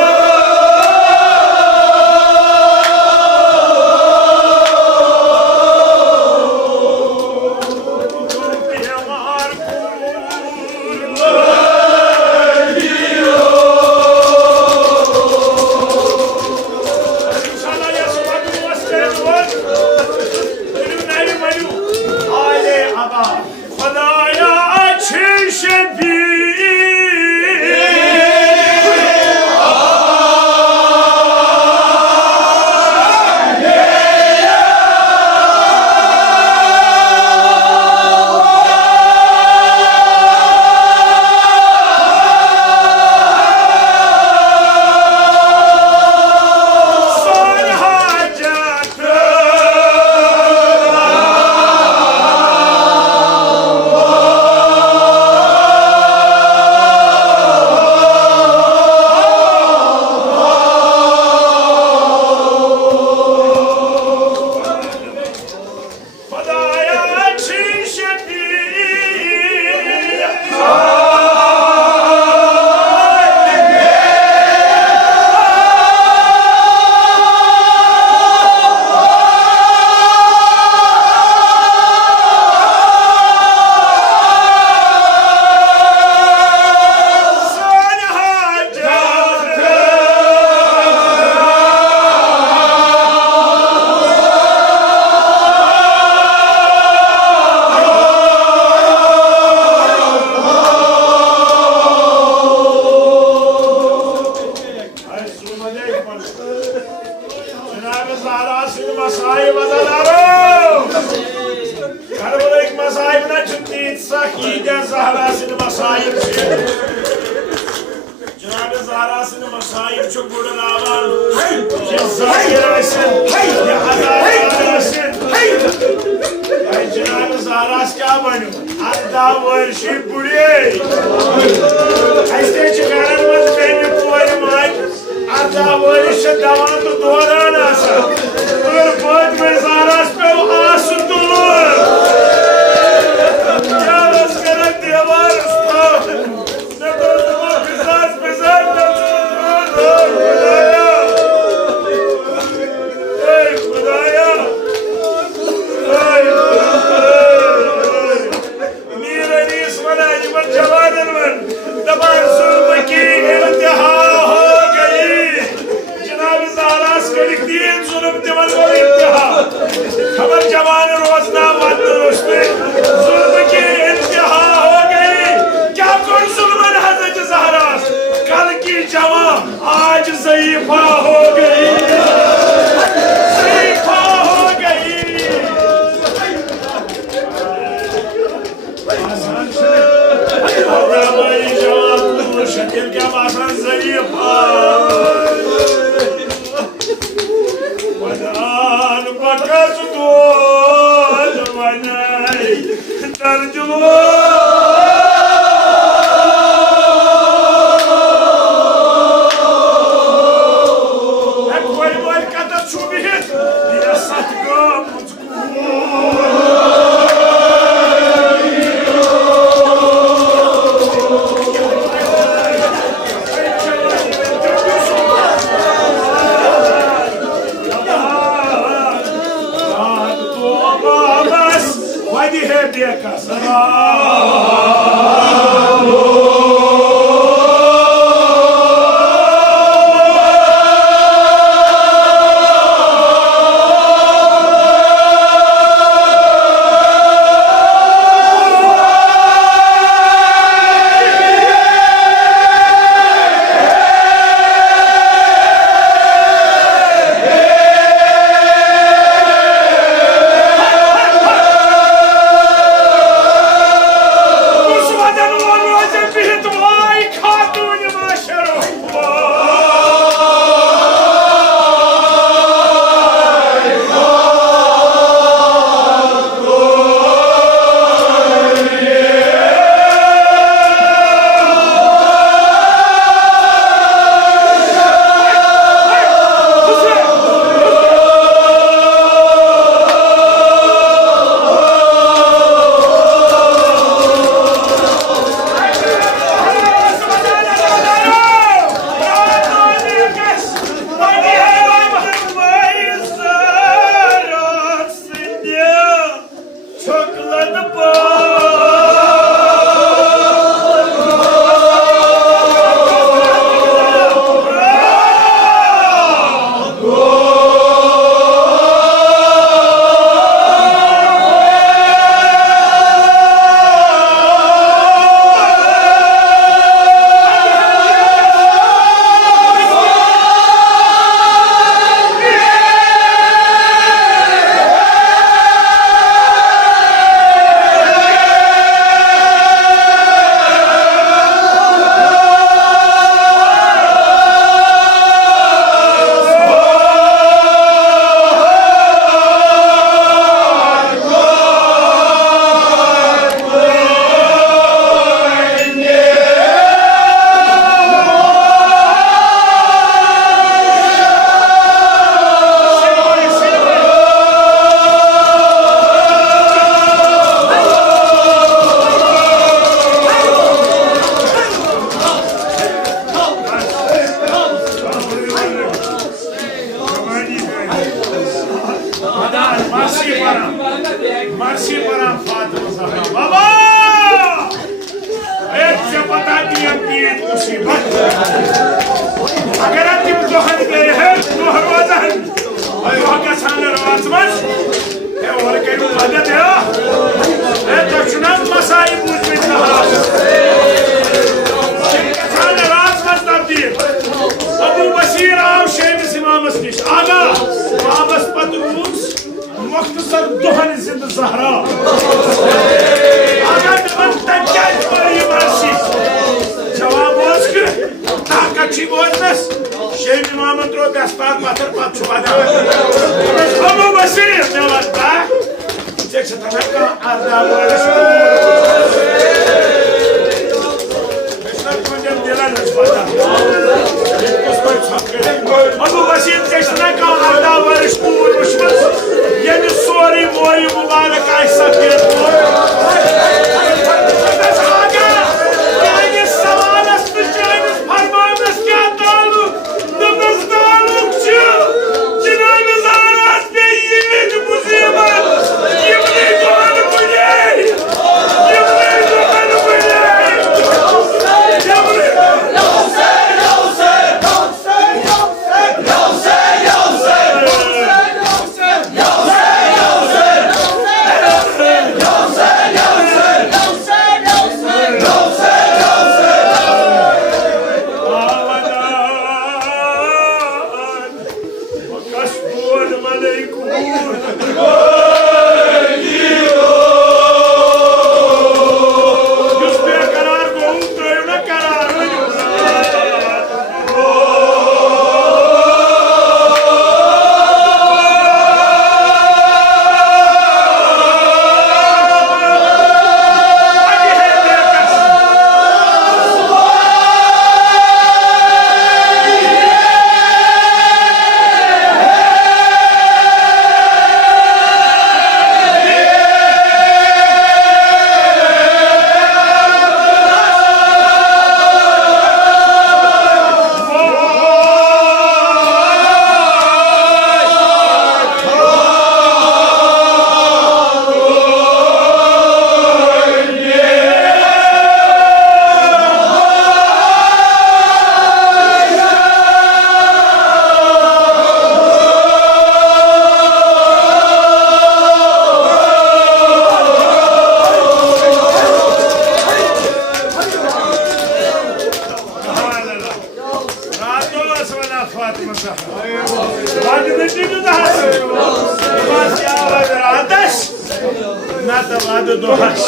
Hadi doğaç.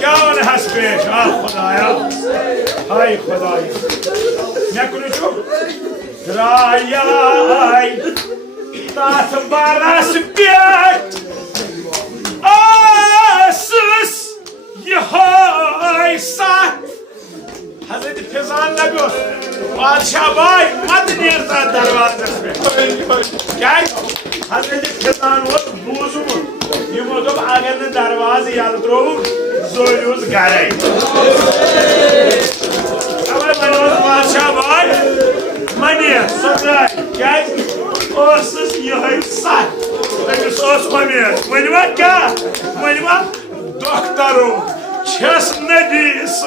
Gavne hasbeş. Ah Khudaya. Hay Khudaya. Ne konuşuyor? Drayay. Tat baras biyat. Asız. Yahay sat. Hazreti Fezan'la gör. Padişah bay. Madinir'den darvazası be. Gel. Hazreti Fezan var. Buzu mu? Yumudum ağırlı darvazı yaldırıyorum. Zoyluyuz garay. Ama ben padişah bay. Mani. Sadray. Gel. Osuz yahay sat. Peki sos mani. Mani bak ya. Mani bak. Doktoru. Çes nebisi.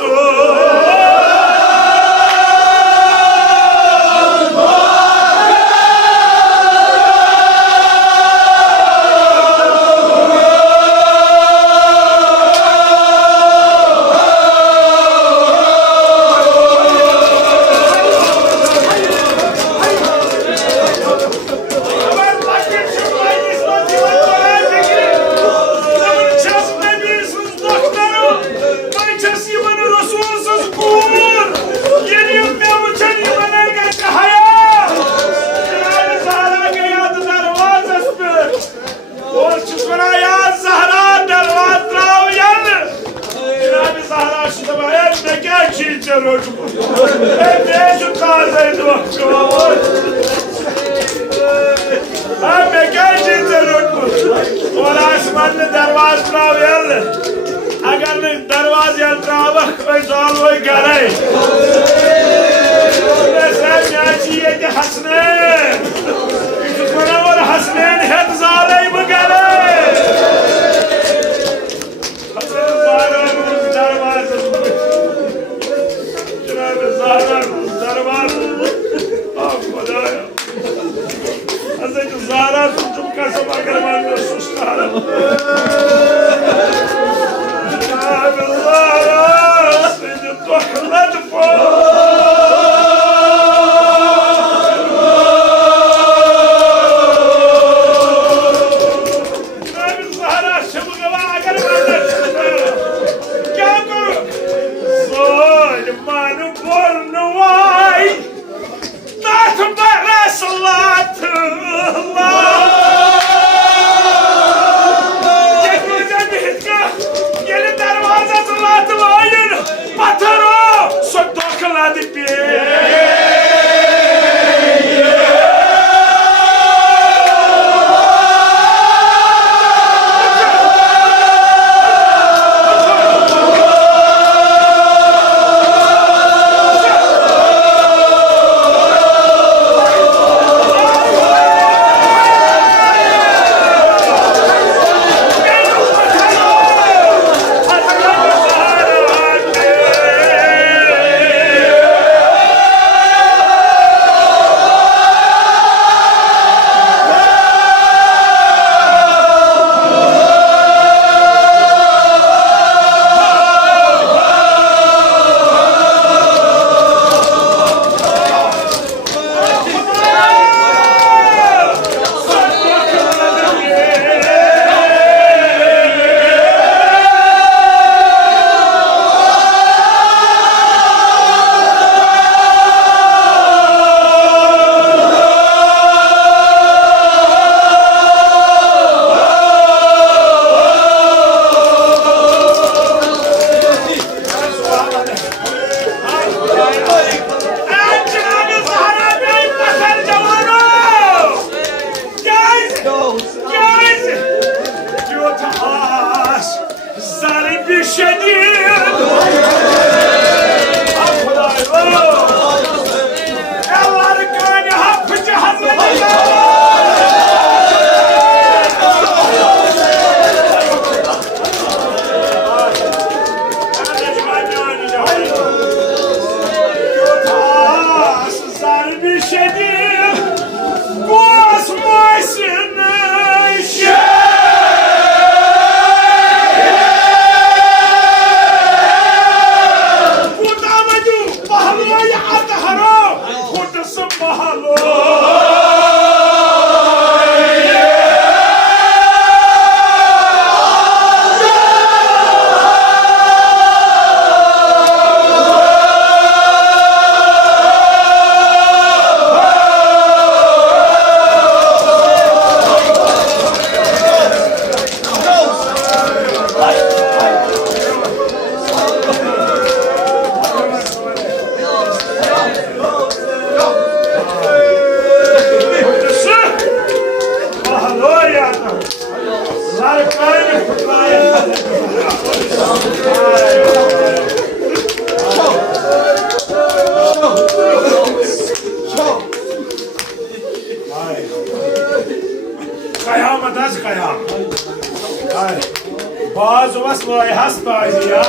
boy hasbaziyan.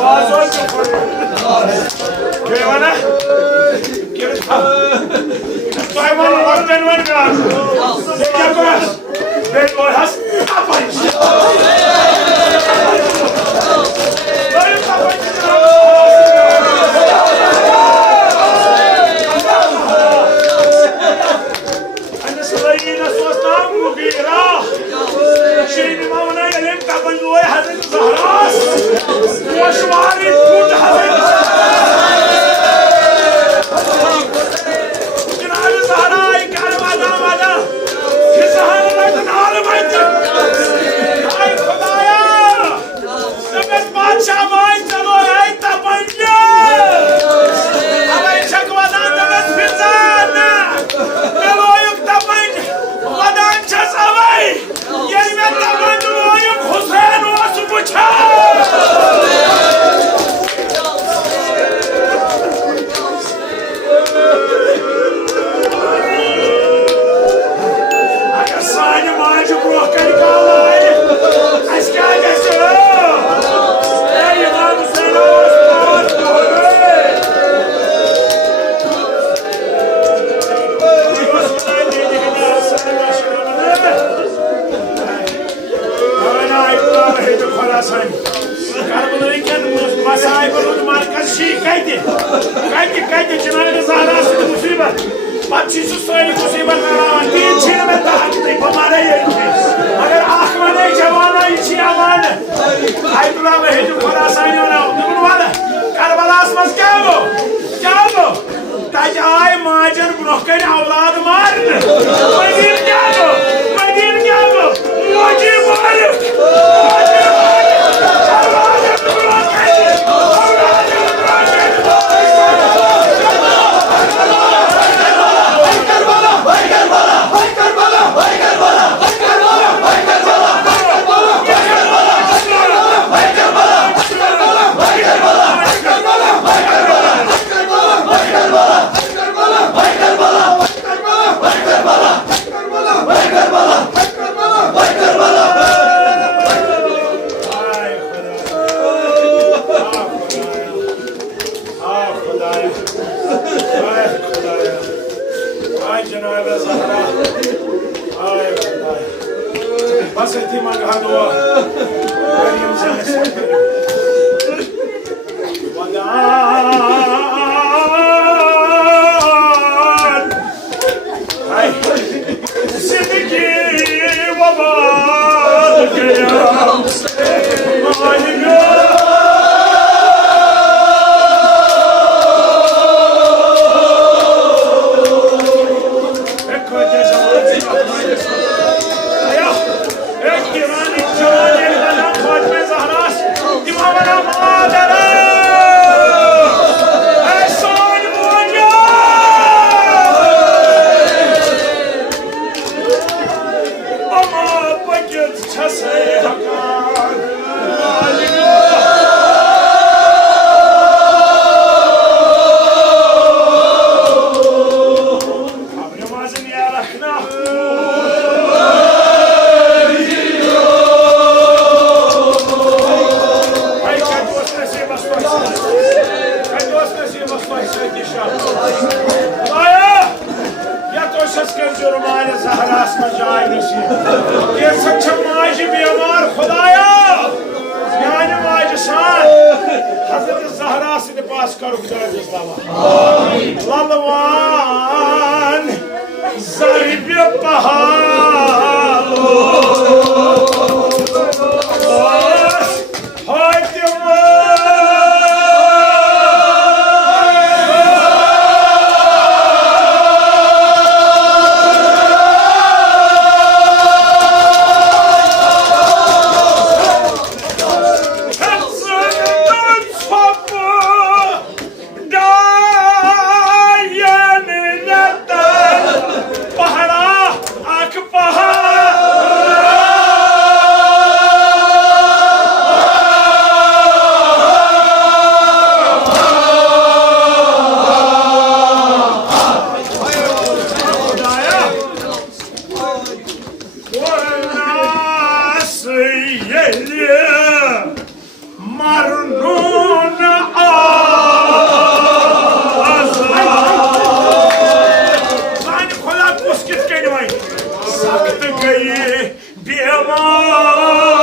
Bazı çok. Köy bana. Geri tam. Hayvan vakten var mı? Ne yapar? Ben boy hasbaziyan. Böyle kapatın. سلينا صوتنا مغيرة شيء ما هنا يلم قبل لوي حزن زهراس وشواري كود حزن جنال زهراي كان ماذا كسهل لك نار بيت هاي خدايا سبت بادشاہ باي چلو هاي تپنجا هاي شکوادان دمت فزان ملويك تپنج ودان چسوي يلمت تپنج لويك حسين واسبوچا اگر ساني ماج بروح كان قالي اسكاي اسو اي امام حسين Kaydı Cenab-ı Zahra'sı musibet. Bacısı söyle musibet aravan. Bir çiğneme tahtı pamara yetti. Agar ahmane cevana içi aman. Aydulla ve hedi Khorasan ona. Bunu var. Karbala asmaz gavo. Gavo. Tac ay macan bırakın avladı mar. Madir gavo. Madir gavo. Madir varık. Madir varık. Avladı bırakın. Avladı bırakın. Bas ettiğim ağabey o. Benim sana Vadan. Ay. Sidiki vabal gaya. Mahiga. Lalvan zarbi pahalo مرنون زاني خدا مسكت كني وين سخت گئی بیمار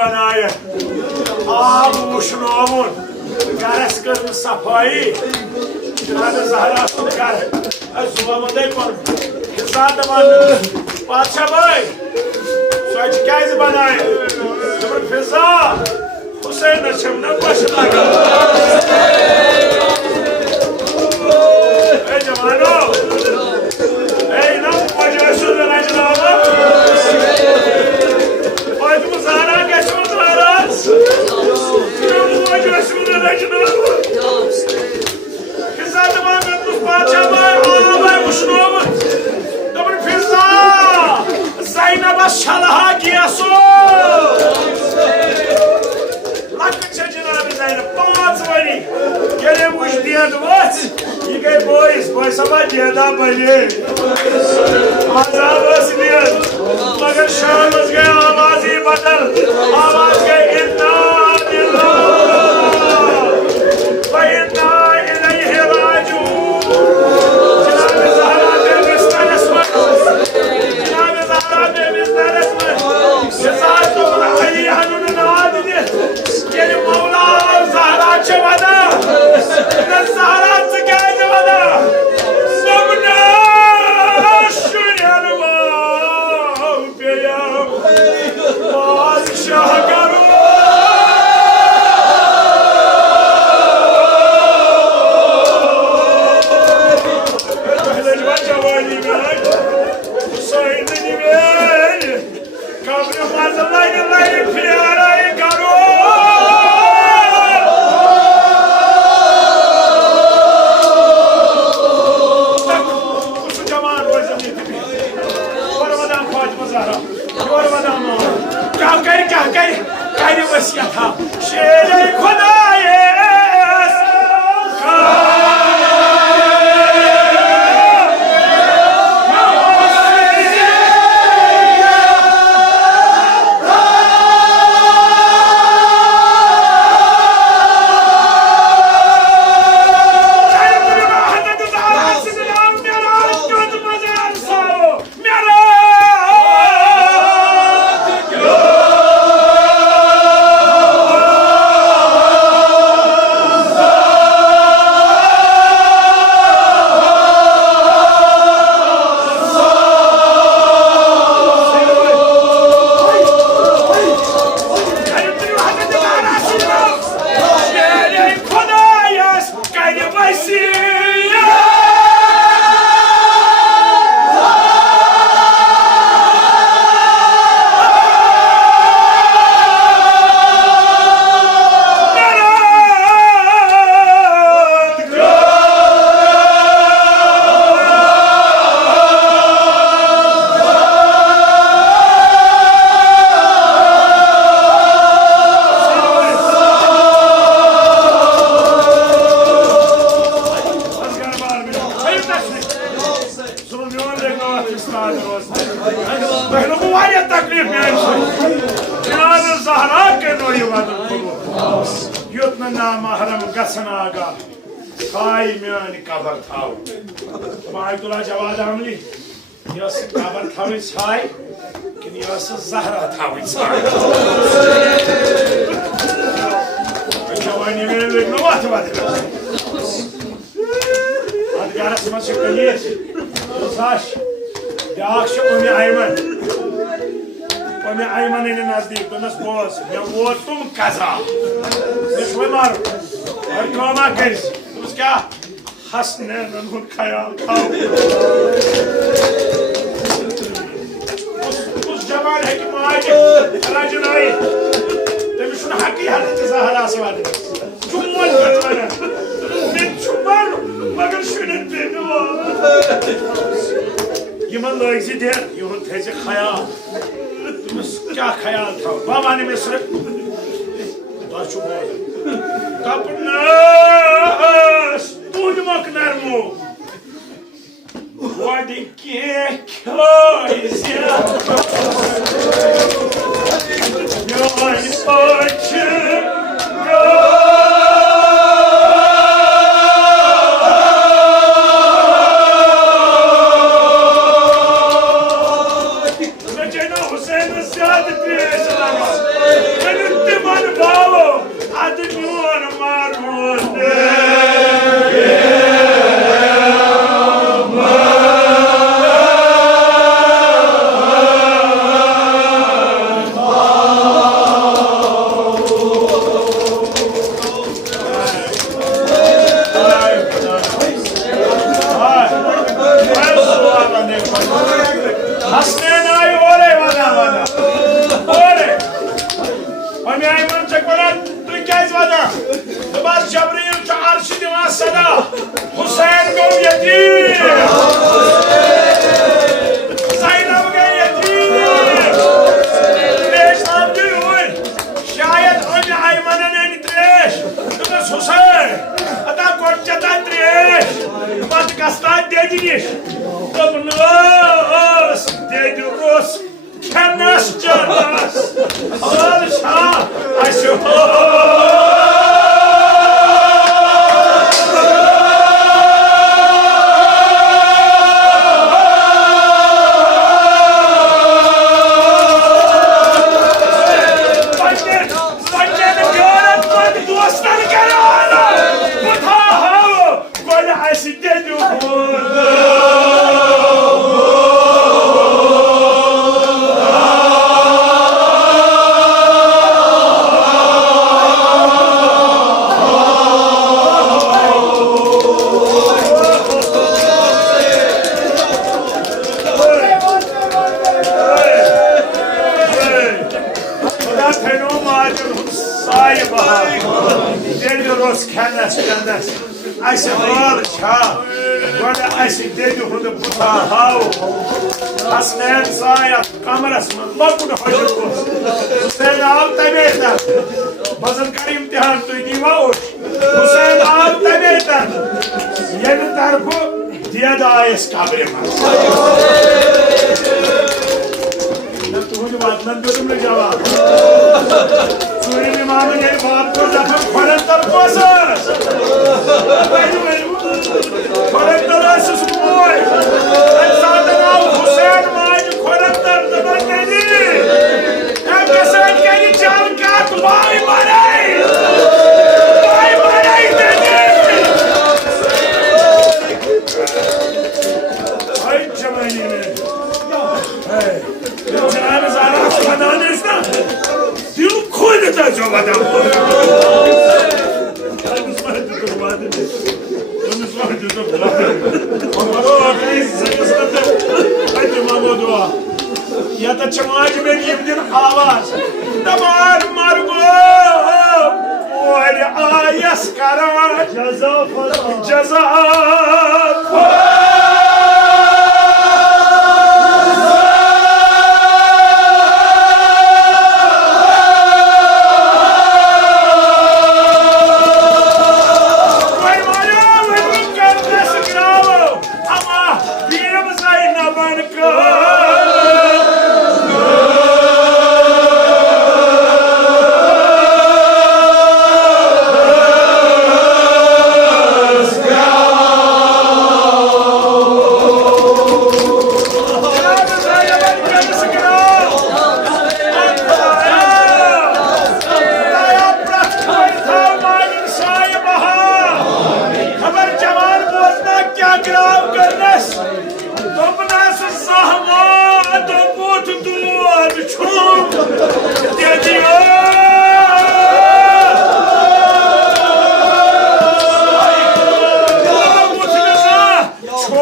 बनाए आब वुशनोवन gross कर सफाई जनाब ज़हरा कर सुबह कोन हिसाब दमान बादशाह भाई सोच क्या बनाए फिजा हुसैन छमना बश लगा ए जवानो ए ना मजे सुन रहा जनाब Şalaha giyaso Lakça Cenab-ı Zeynep Bağızvani Gelem uç diyadvat Yigay boys ama diyada bani Azabas diyad Magar şahımız gay avazi badal Avaz gay inna lillah Ve inna ileyhi raciun Cenab-ı Zahra devrestan esmak Cenab-ı Zahra devrestan esmak Cezayetun hayyanun nadidi Geli Mevla Zahra çevada Zahra zikaydı bana Sabna şuryanı var Beyam Padişah garu Pehlevan cevali ben Hüseyin'in ben Kabri mazlayın piyarayı garu Kaydı vasiyata Şere Kodayes Maydula Cavad Hamli Yas kabar thavi çay Kin yas Zahra thavi çay Chavani mere ne vat vat Adgaras maçı kayır Saş Yakşı Umi Ayman Umi Ayman'ın nazdik Donas boz Ya votum kaza Düşme maru Arkama keriz Tuska Hasne'nin hun kayal kav. Uz Cemal Hekim Ağacı, aracın ayı. Demiş şunu hakkı Hazreti Zahra'sı vardı. Cumhur götürene. Ben cumhur, bakın şunu dedi o. Yaman lağızı der, yuhun tezi kayal. Demiş kya kayal kav. Babani mesele. Daha çok oldu. Kapınız, duymak nermu. Vadi ki köyüzü. Yolun açık.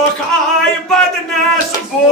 Yok ay badnes bu.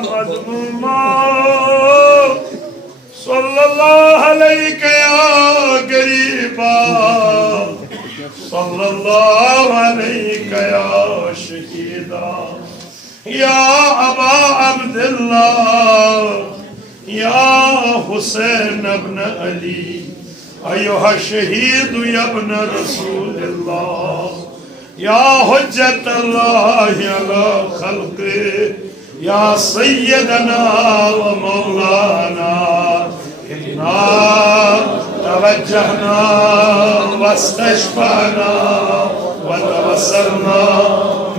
मज़मूमा सल्लल्लाहु अलैहि या गरीबा सल्लल्लाहु अलैहि या शहीदा या अबा अब्दुल्लाह या हुसैन इब्न अली अय्युहा शहीद या इब्न रसूलल्लाह या हुज्जतल्लाह अला खल्क़ि या सय्यदना व मौलाना इन्ना तवज्जहना वस्तशफअना व तवस्सलना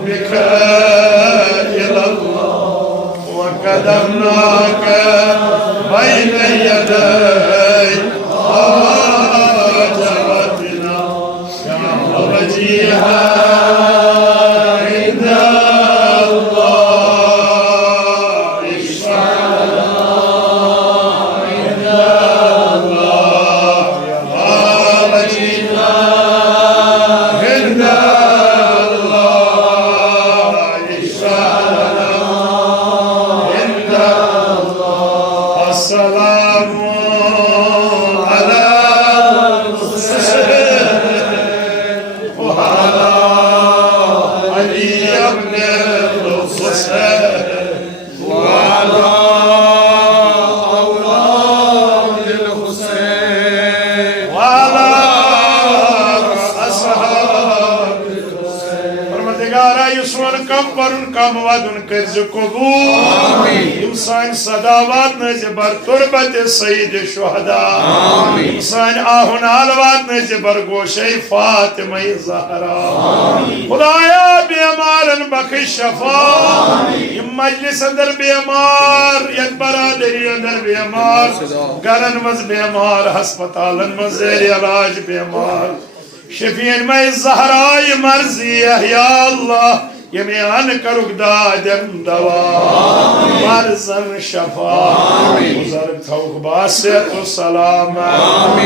बिका इलल्लाह व क़दमनाक बैन यदै हाजतना या वजीहा इंसान सदावात नजबर तुरबत सईद शुहदा इंसान आहुनाल वात नजबर गोशे फातिमा ज़हरा खुदाया बेमारन बख्श शफा यम मजलिस अंदर बेमार यत बरादरी अंदर बेमार घरन मज बेमार हस्पतालन मज ज़ेर इलाज बेमार शफीन में ज़हरा मर्जी या अल्लाह यमियान करुक दादम दवा मरजन शफा बुजुर्ग थौक बासियत व सलाम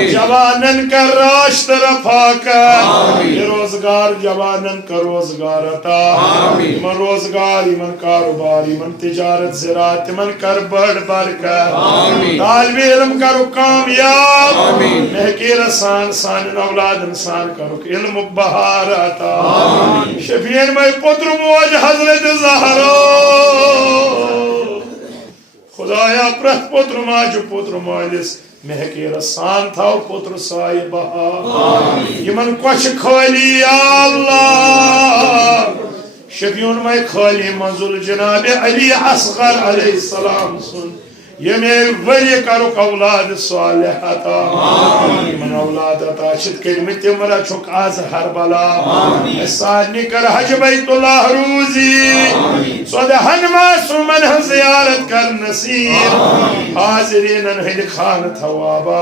जवानन का राश्त रफाका रोजगार जवानन का रोजगार अता इमन रोजगार इमन कारोबार इमन तिजारत ज़राअत इमन कर बड़ बरकत तालिब इल्म करो कामयाब महकीर सान सान औलाद इंसान करो इल्म बहार अता शफीन में पुत्र मौज हजरत ज़हरा खुदाया प्रत पुत्र माजु पुत्र मालिस महकीर सान था पुत्र साय बहा यमन कुछ खाली या अल्लाह शफीउन में खाली मंजुल जनाब अली असगर अलैहिस्सलाम सुन ये मेरे वरी करो औलाद सालिह अता मन औलाद अता शिद कलमत मरा छुक आज हर बला सानी कर हज बैतुल्लाह रूजी सद हनमा सुमन ज़ियारत कर नसीर हाजिरीन हिल खान थवाबा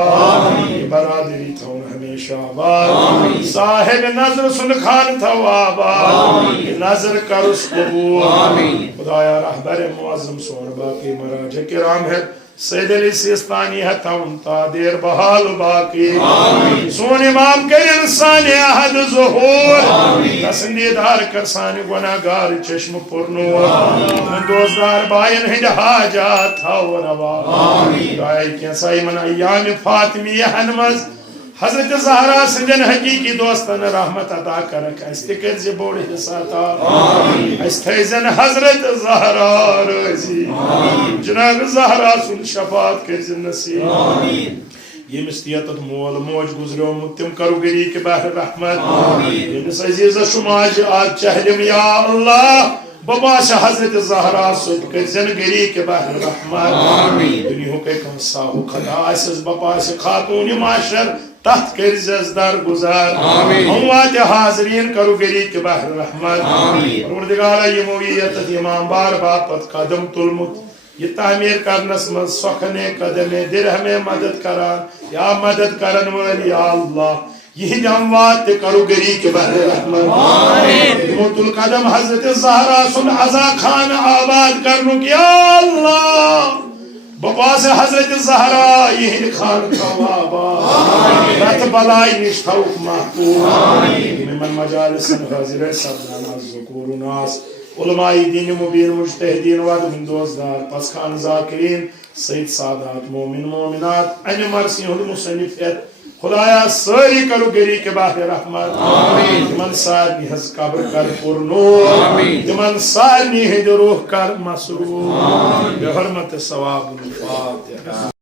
बरादरी थो हमेशा आबाद साहिब नजर सुन खान थवाबा नजर कर उस कबूल खुदाया रहबर मुअज़्ज़म सोन बाकी मराज किराम है सैयद अली सिस्तानी है तमता देर बहाल बाकी सोन इमाम कर इंसान अहद ज़ुहूर तसंदीदार कर सानी गुनाहगार चश्म पुरनूर दोस्तदार बायन हिंद हाजात था नवा दाई के साइमन अय्याम फातिमिया हनमज हजरत ज़हरा सजन हकीकी दोस्तन रहमत अता करक अस्तिकर जे बोड़ हिस्सा अस्तैजन हजरत ज़हरा रजी जनाब ज़हरा सुन शफात कर नसीब यमिस तियत मोल मोज गुजरो तिम करो गरी के बहर रहमत यमिस अजीज शुमाज आज चहलम या अल्लाह बबाश हजरत ज़हरा सुन कर गरी के बहर रहमत दुनिया के कंसा हो खदा अस बपाश खातून माशर तख्त कर दर गुजार अमवात हाजरीन करो गरी के बहर रहमत परवरदिगारा यमोयत इमाम बार बापत कदम तुलमुत ये तामीर करनस मज सखने कदमे दिरहमे मदद करा या मदद करन वाली या अल्लाह यही अमवात करो गरी के बहर रहमत मोतुल कदम हजरत ज़हरा सुन अज़ा खान आबाद करनु या अल्लाह बपास हजरत ज़हरा यही खान खवाबा रत बलाई निष्ठौक महबूब मिमन मजालिस हाजिर सबना ज़ुकूर नास उलमाई दीन मुबीन मुज्तहिदीन वद बिंदोजदार पसखान जाकिरीन सईद सादात मोमिन मोमिनात अन मरसी हुद मुसन्निफियत खुदाया सारी करो गरी के बाहर रहमत आमीन तिमन सारनी हज कब्र कर पुरनूर आमीन तिमन सारनी है जो रूह कर मसरूर आमीन बेहरमत सवाब फातिहा।